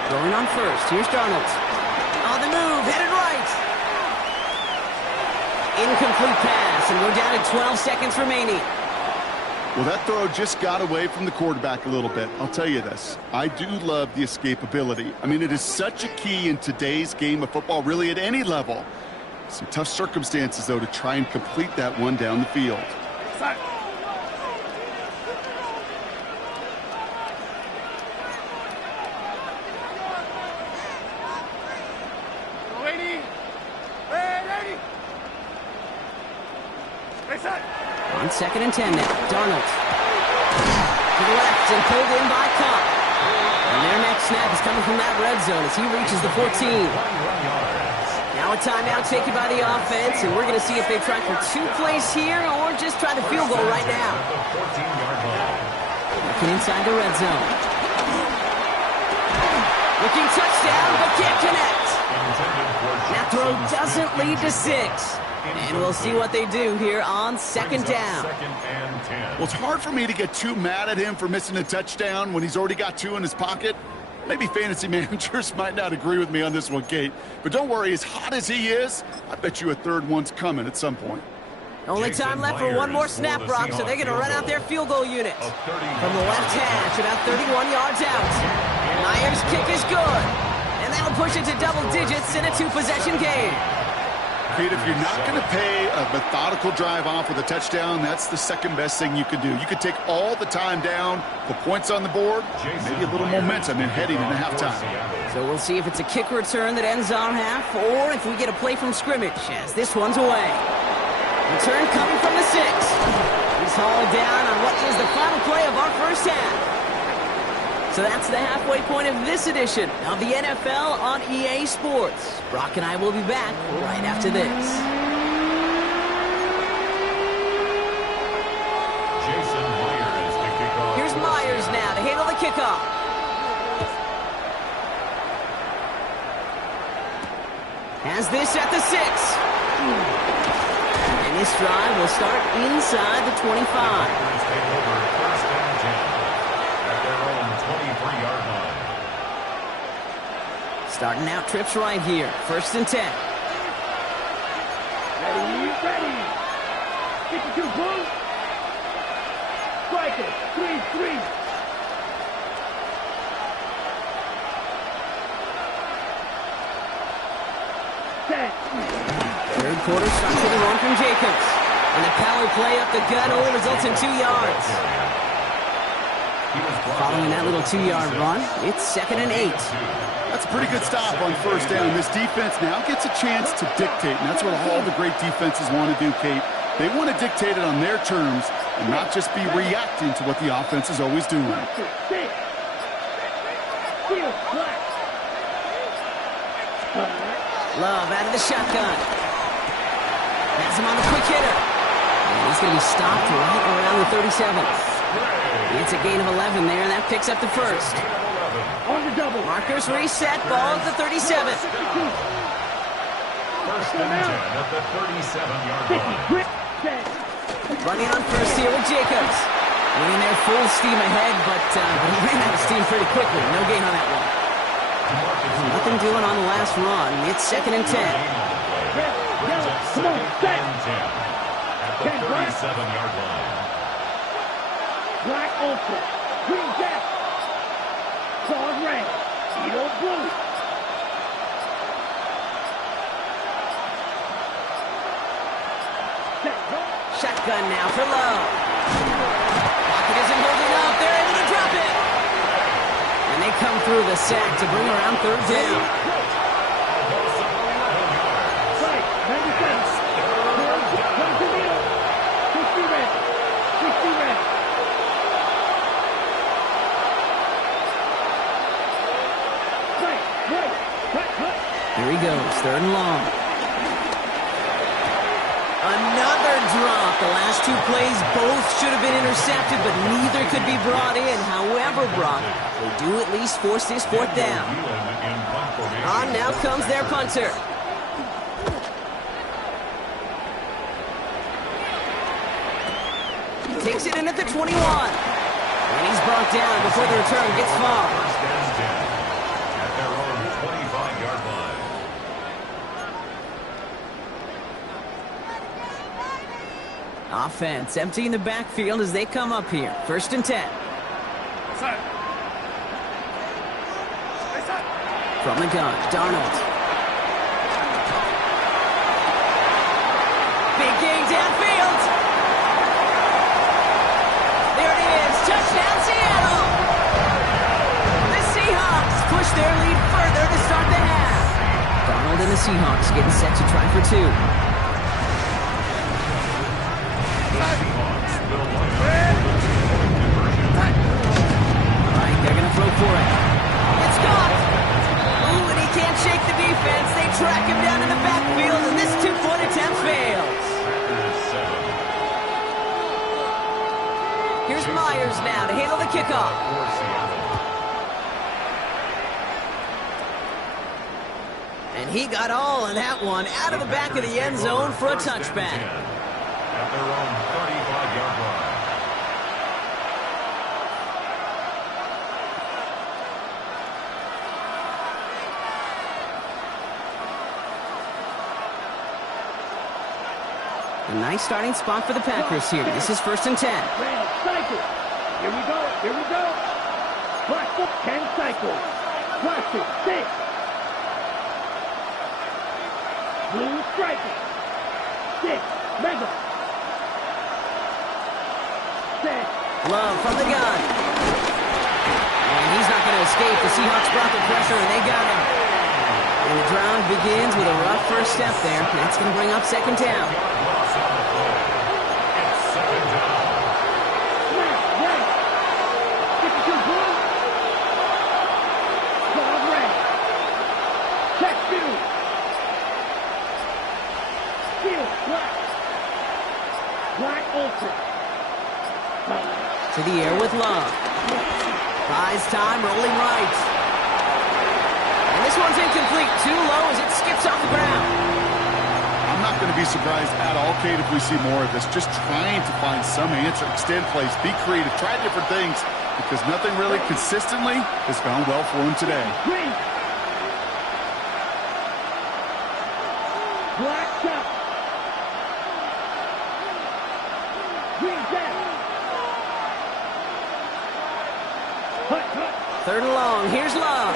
Throwing on 1st. Here's Darnold. On the move. Headed right. Incomplete pass. And we're down to 12 seconds remaining. Well, that throw just got away from the quarterback a little bit. I'll tell you this. I do love the escapability. I mean, it is such a key in today's game of football, really at any level. Some tough circumstances, though, to try and complete that one down the field. On 2nd and 10 now. Darnold. To the left and pulled in by Cup. And their next snap is coming from that red zone as he reaches the 14. Now a timeout taken by the offense, and we're going to see if they try for 2 plays here or just try the field goal right now. Looking inside the red zone. Looking touchdown, but can't connect. That throw doesn't lead to 6. And we'll see what they do here on 2nd down. Well, it's hard for me to get too mad at him for missing a touchdown when he's already got 2 in his pocket. Maybe fantasy managers might not agree with me on this one, Kate. But don't worry, as hot as he is, I bet you a 3rd one's coming at some point. Only time left for one more snap, Brock, so they're going to run out their field goal unit. From the left hash, about 31 yards out. Myers' kick is good. And that'll push it to double digits in a 2-possession game. Kate, if you're not going to pay a methodical drive off with a touchdown, that's the 2nd best thing you could do. You could take all the time down, put points on the board, maybe a little momentum in heading into halftime. So we'll see if it's a kick return that ends on half, or if we get a play from scrimmage, as this one's away. Return coming from the 6. He's hauled down on what is the final play of our first half. So that's the halfway point of this edition of the NFL on EA Sports. Brock and I will be back right after this. Jason Myers to kick off. Here's Myers now to handle the kickoff. Has this at the 6. And this drive will start inside the 25. Take over 1st and 10 at their own 23-yard line. Starting out trips right here. 1st and 10. Ready. 52 points. Striker, 3-3. Third quarter starts with a run from Jacobs. And the power play up the gut only results in 2 yards. Following that little 2-yard run, it's 2nd and 8. That's a pretty good stop on 1st down. This defense now gets a chance to dictate, and that's what all the great defenses want to do, Kate. They want to dictate it on their terms and not just be reacting to what the offense is always doing. Love out of the shotgun. Has him on the quick hitter. And he's going to be stopped right around the 37. It's a gain of 11 there, and that picks up the 1st. On the double. Markers reset, ball at the 37. 1st and 10 at the 37-yard line. Running on 1st here with Jacobs. Running there full steam ahead, but he ran out of steam pretty quickly. No gain on that one. Nothing doing on the last run. It's 2nd and 10. Come on, set. At the 37-yard line. Black ultra. Green jack. Claws red. Eagle blue. Shotgun now for Love. Pocket isn't holding up. They're able to drop it. And they come through the sack to bring around third down. Right, 97. 60 red. 60 red. Right. Cut. Here he goes, third and long. Another drop. The last two plays both should have been intercepted, but neither could be brought in. However, Brock, they do at least force this fourth down. On now comes their punter. Takes it in at the 21. And he's brought down before the return gets far. At their own 25-yard line. Offense emptying the backfield as they come up here. First and 10. From the gun, Darnold. Big gain downfield. There it is. Touchdown, Seattle. The Seahawks push their lead further to start the half. Darnold and the Seahawks getting set to try for two. All right, they're going to throw for it. It's gone. Ooh, and he can't shake the defense. They track him down in the backfield, and this two-point attempt fails. Here's Myers now to handle the kickoff. And he got all of that one out of the back of the end zone for a touchback. At their own 35-yard line. A nice starting spot for the Packers here. This is first and 10. Red cycle. Here we go. Plastic 10 cycles. Plastic 6. Blue striking. 6. Mega. 6. Love from the gun. And he's not going to escape. The Seahawks brought the pressure, and they got him. And the drive begins with a rough first step there. That's going to bring up second down. Black ultra. To the air with Love. Buys time, rolling right. And this one's incomplete. Too low as it skips off the ground. I'm not going to be surprised at all, Kate, if we see more of this. Just trying to find some answer, extend plays, be creative, try different things, because nothing really consistently has gone well for him today. Green. Black shot. Green jack. Cut. Third and long. Here's Love.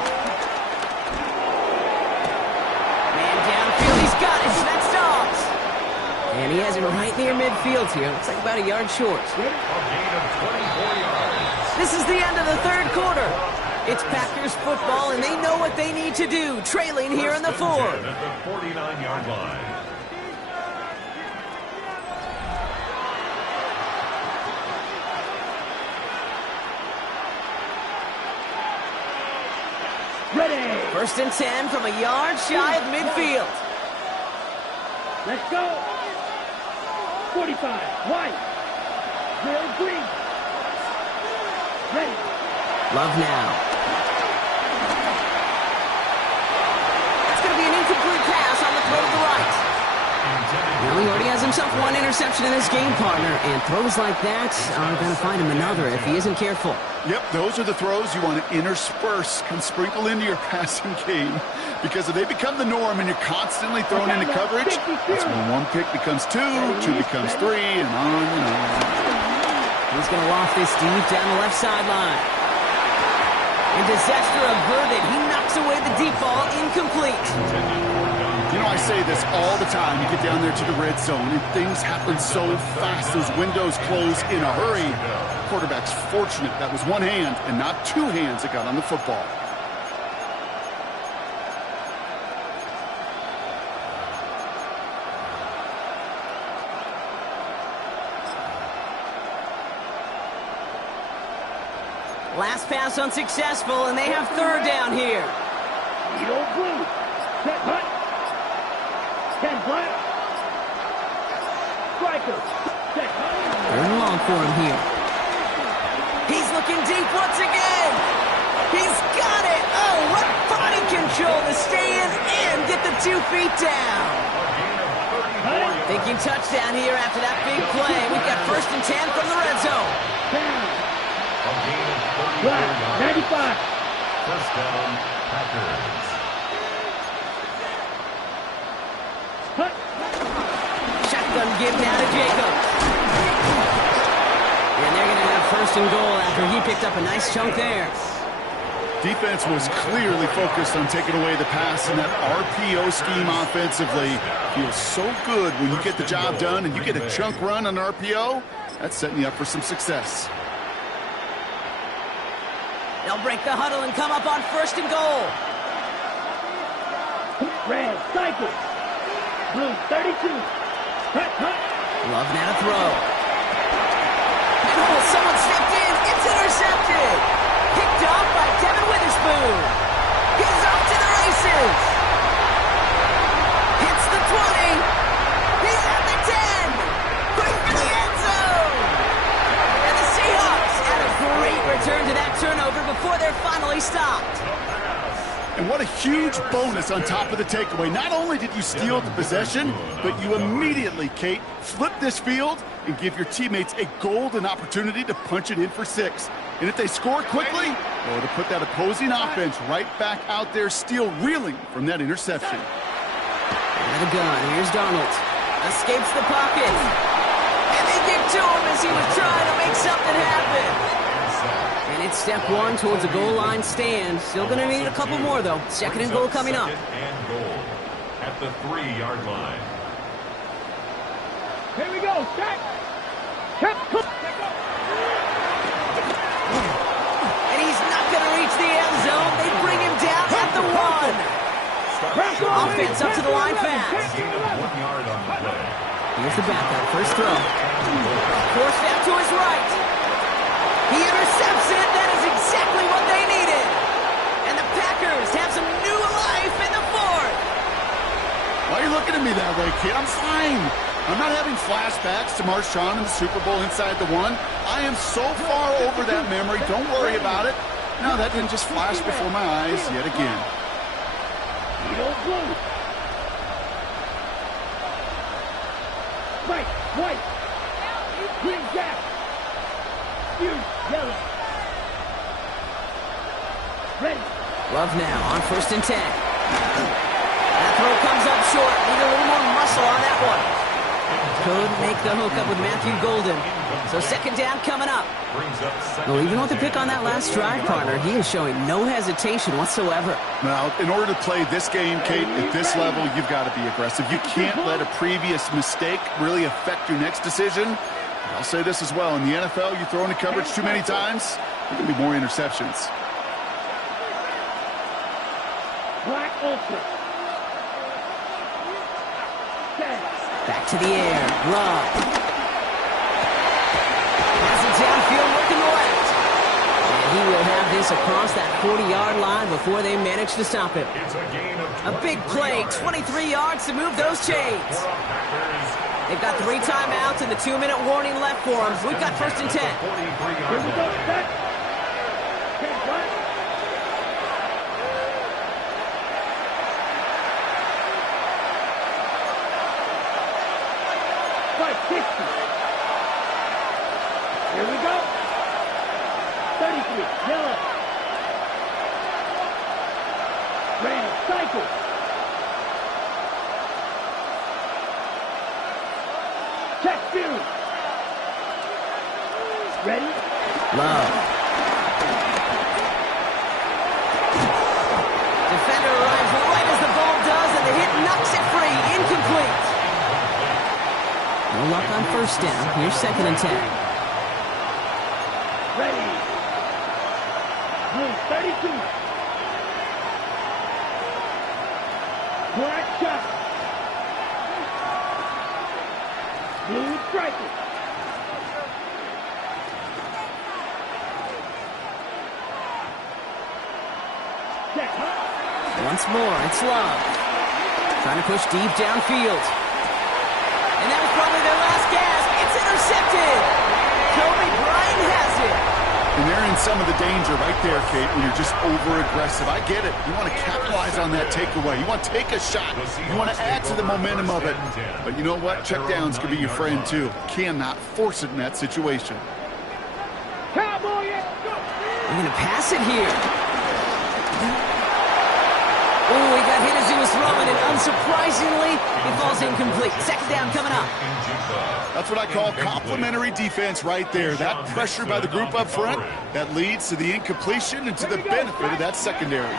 Man downfield. He's got it. That stops. And he has it right near midfield here. Looks like about a yard short. A gain of 24 yards. This is the end of the third quarter. It's Packers football, and they know what they need to do, trailing here in the fourth. At the 49-yard line. Ready. First and 10 from a yard shy of midfield. Let's go. 45. White. Real green. Ready. Love now. That's going to be an incomplete pass on the throw to the right. Well, he already has himself one interception in this game, partner, and throws like that are going to find him another if he isn't careful. Yep, those are the throws you want to intersperse and sprinkle into your passing game, because if they become the norm and you're constantly thrown into coverage, that's when one pick becomes two becomes three, and on and on. He's going to loft this deep down the left sideline. And disaster averted. He knocks away the deep ball, incomplete. You know, I say this all the time. You get down there to the red zone, and things happen so fast. Those windows close in a hurry. The quarterback's fortunate that was one hand and not two hands that got on the football. Last pass unsuccessful, and they have third down here. Edo blue. Set hut. 10 black. Striker. Set hut. Third and long for him here. He's looking deep once again. He's got it. Oh, what body control to stay in and get the 2 feet down. Thinking touchdown here after that big play. We've got first and 10 from the red zone. Black, 95. First down, Packers. Hut. Shotgun give now to Jacobs. And they're going to have first and goal after he picked up a nice chunk there. Defense was clearly focused on taking away the pass, and that RPO scheme offensively feels so good when you get the job done and you get a chunk run on RPO. That's setting you up for some success. They'll break the huddle and come up on first and goal. Red, cycle. Blue, 32. Hut, hut. Love now to throw. Oh, someone stepped in. It's intercepted. Picked off by Devin Witherspoon. He's off to the races. Hits the 20. He's at the 10. Quick for the end zone. And the Seahawks had a great return to that turnover before they're finally stopped. And what a huge bonus on top of the takeaway. Not only did you steal the possession, but you immediately, Kate, flip this field and give your teammates a golden opportunity to punch it in for 6. And if they score quickly, well, to put that opposing offense right back out there, still reeling from that interception. Out of the gun, here's Donald. Escapes the pocket. And they give to him as he was trying to make something happen. And it's step one towards a goal line stand. Still going to need a couple more, though. Second and goal coming up. Second and goal at the 3-yard line. Here we go, Jack. And he's not going to reach the end zone. They bring him down at the 1. Offense up to the line fast. Gain of 1 yard on the play. Here's the backup. First throw. Forced out to his right. He intercepts it. That is exactly what they needed. And the Packers have some new life in the 4th. Why are you looking at me that way, kid? I'm fine. I'm not having flashbacks to Marshawn in the Super Bowl inside the 1. I am so far over that memory. Don't worry about it. No, that didn't just flash before my eyes yet again. Edo blue. Right, white. Green jack. Yellow. Ready. Love now on first and 10. That throw comes up short. Need a little more muscle on that one. Could make the hook up with Matthew Golden. So second down coming up. Well, even with the pick on that last drive, partner, he is showing no hesitation whatsoever. Now, in order to play this game, Kate, at this level, you've got to be aggressive. You can't let a previous mistake really affect your next decision. I'll say this as well. In the NFL, you throw into coverage too many times, there can be more interceptions. Black ultra. Back to the air. Love. Pass it downfield, working the left. And he will have this across that 40-yard line before they manage to stop it. It's a gain of A big play, 23 yards to move those chains. They've got 3 timeouts and the 2-minute warning left for them. We've got first and 10. Here we go, set. Ten black. Right, 60. Here we go. 33, yellow. Red, cycle. Check view. Ready? Love. Defender arrives right as the ball does, and the hit knocks it free. Incomplete. No luck on first down. Here's 2nd and 10. Ready. Blue 32. Black shot. Blue striker. Check, huh? Once more, it's Love. Trying to push deep downfield. And that was probably their last gasp. It's intercepted. Kobe Bryant has it. And they're in some of the danger right there, Kate, when you're just over-aggressive. I get it. You want to capitalize on that takeaway. You want to take a shot. You want to add to the momentum of it. But you know what? Checkdowns can be your friend, too. Cannot force it in that situation. Cowboy, They're going to pass it here. Oh, he got hit as he was throwing, and unsurprisingly, it falls incomplete. 2nd down coming up. That's what I call complimentary defense right there. That pressure by the group up front, that leads to the incompletion and to the benefit of that secondary.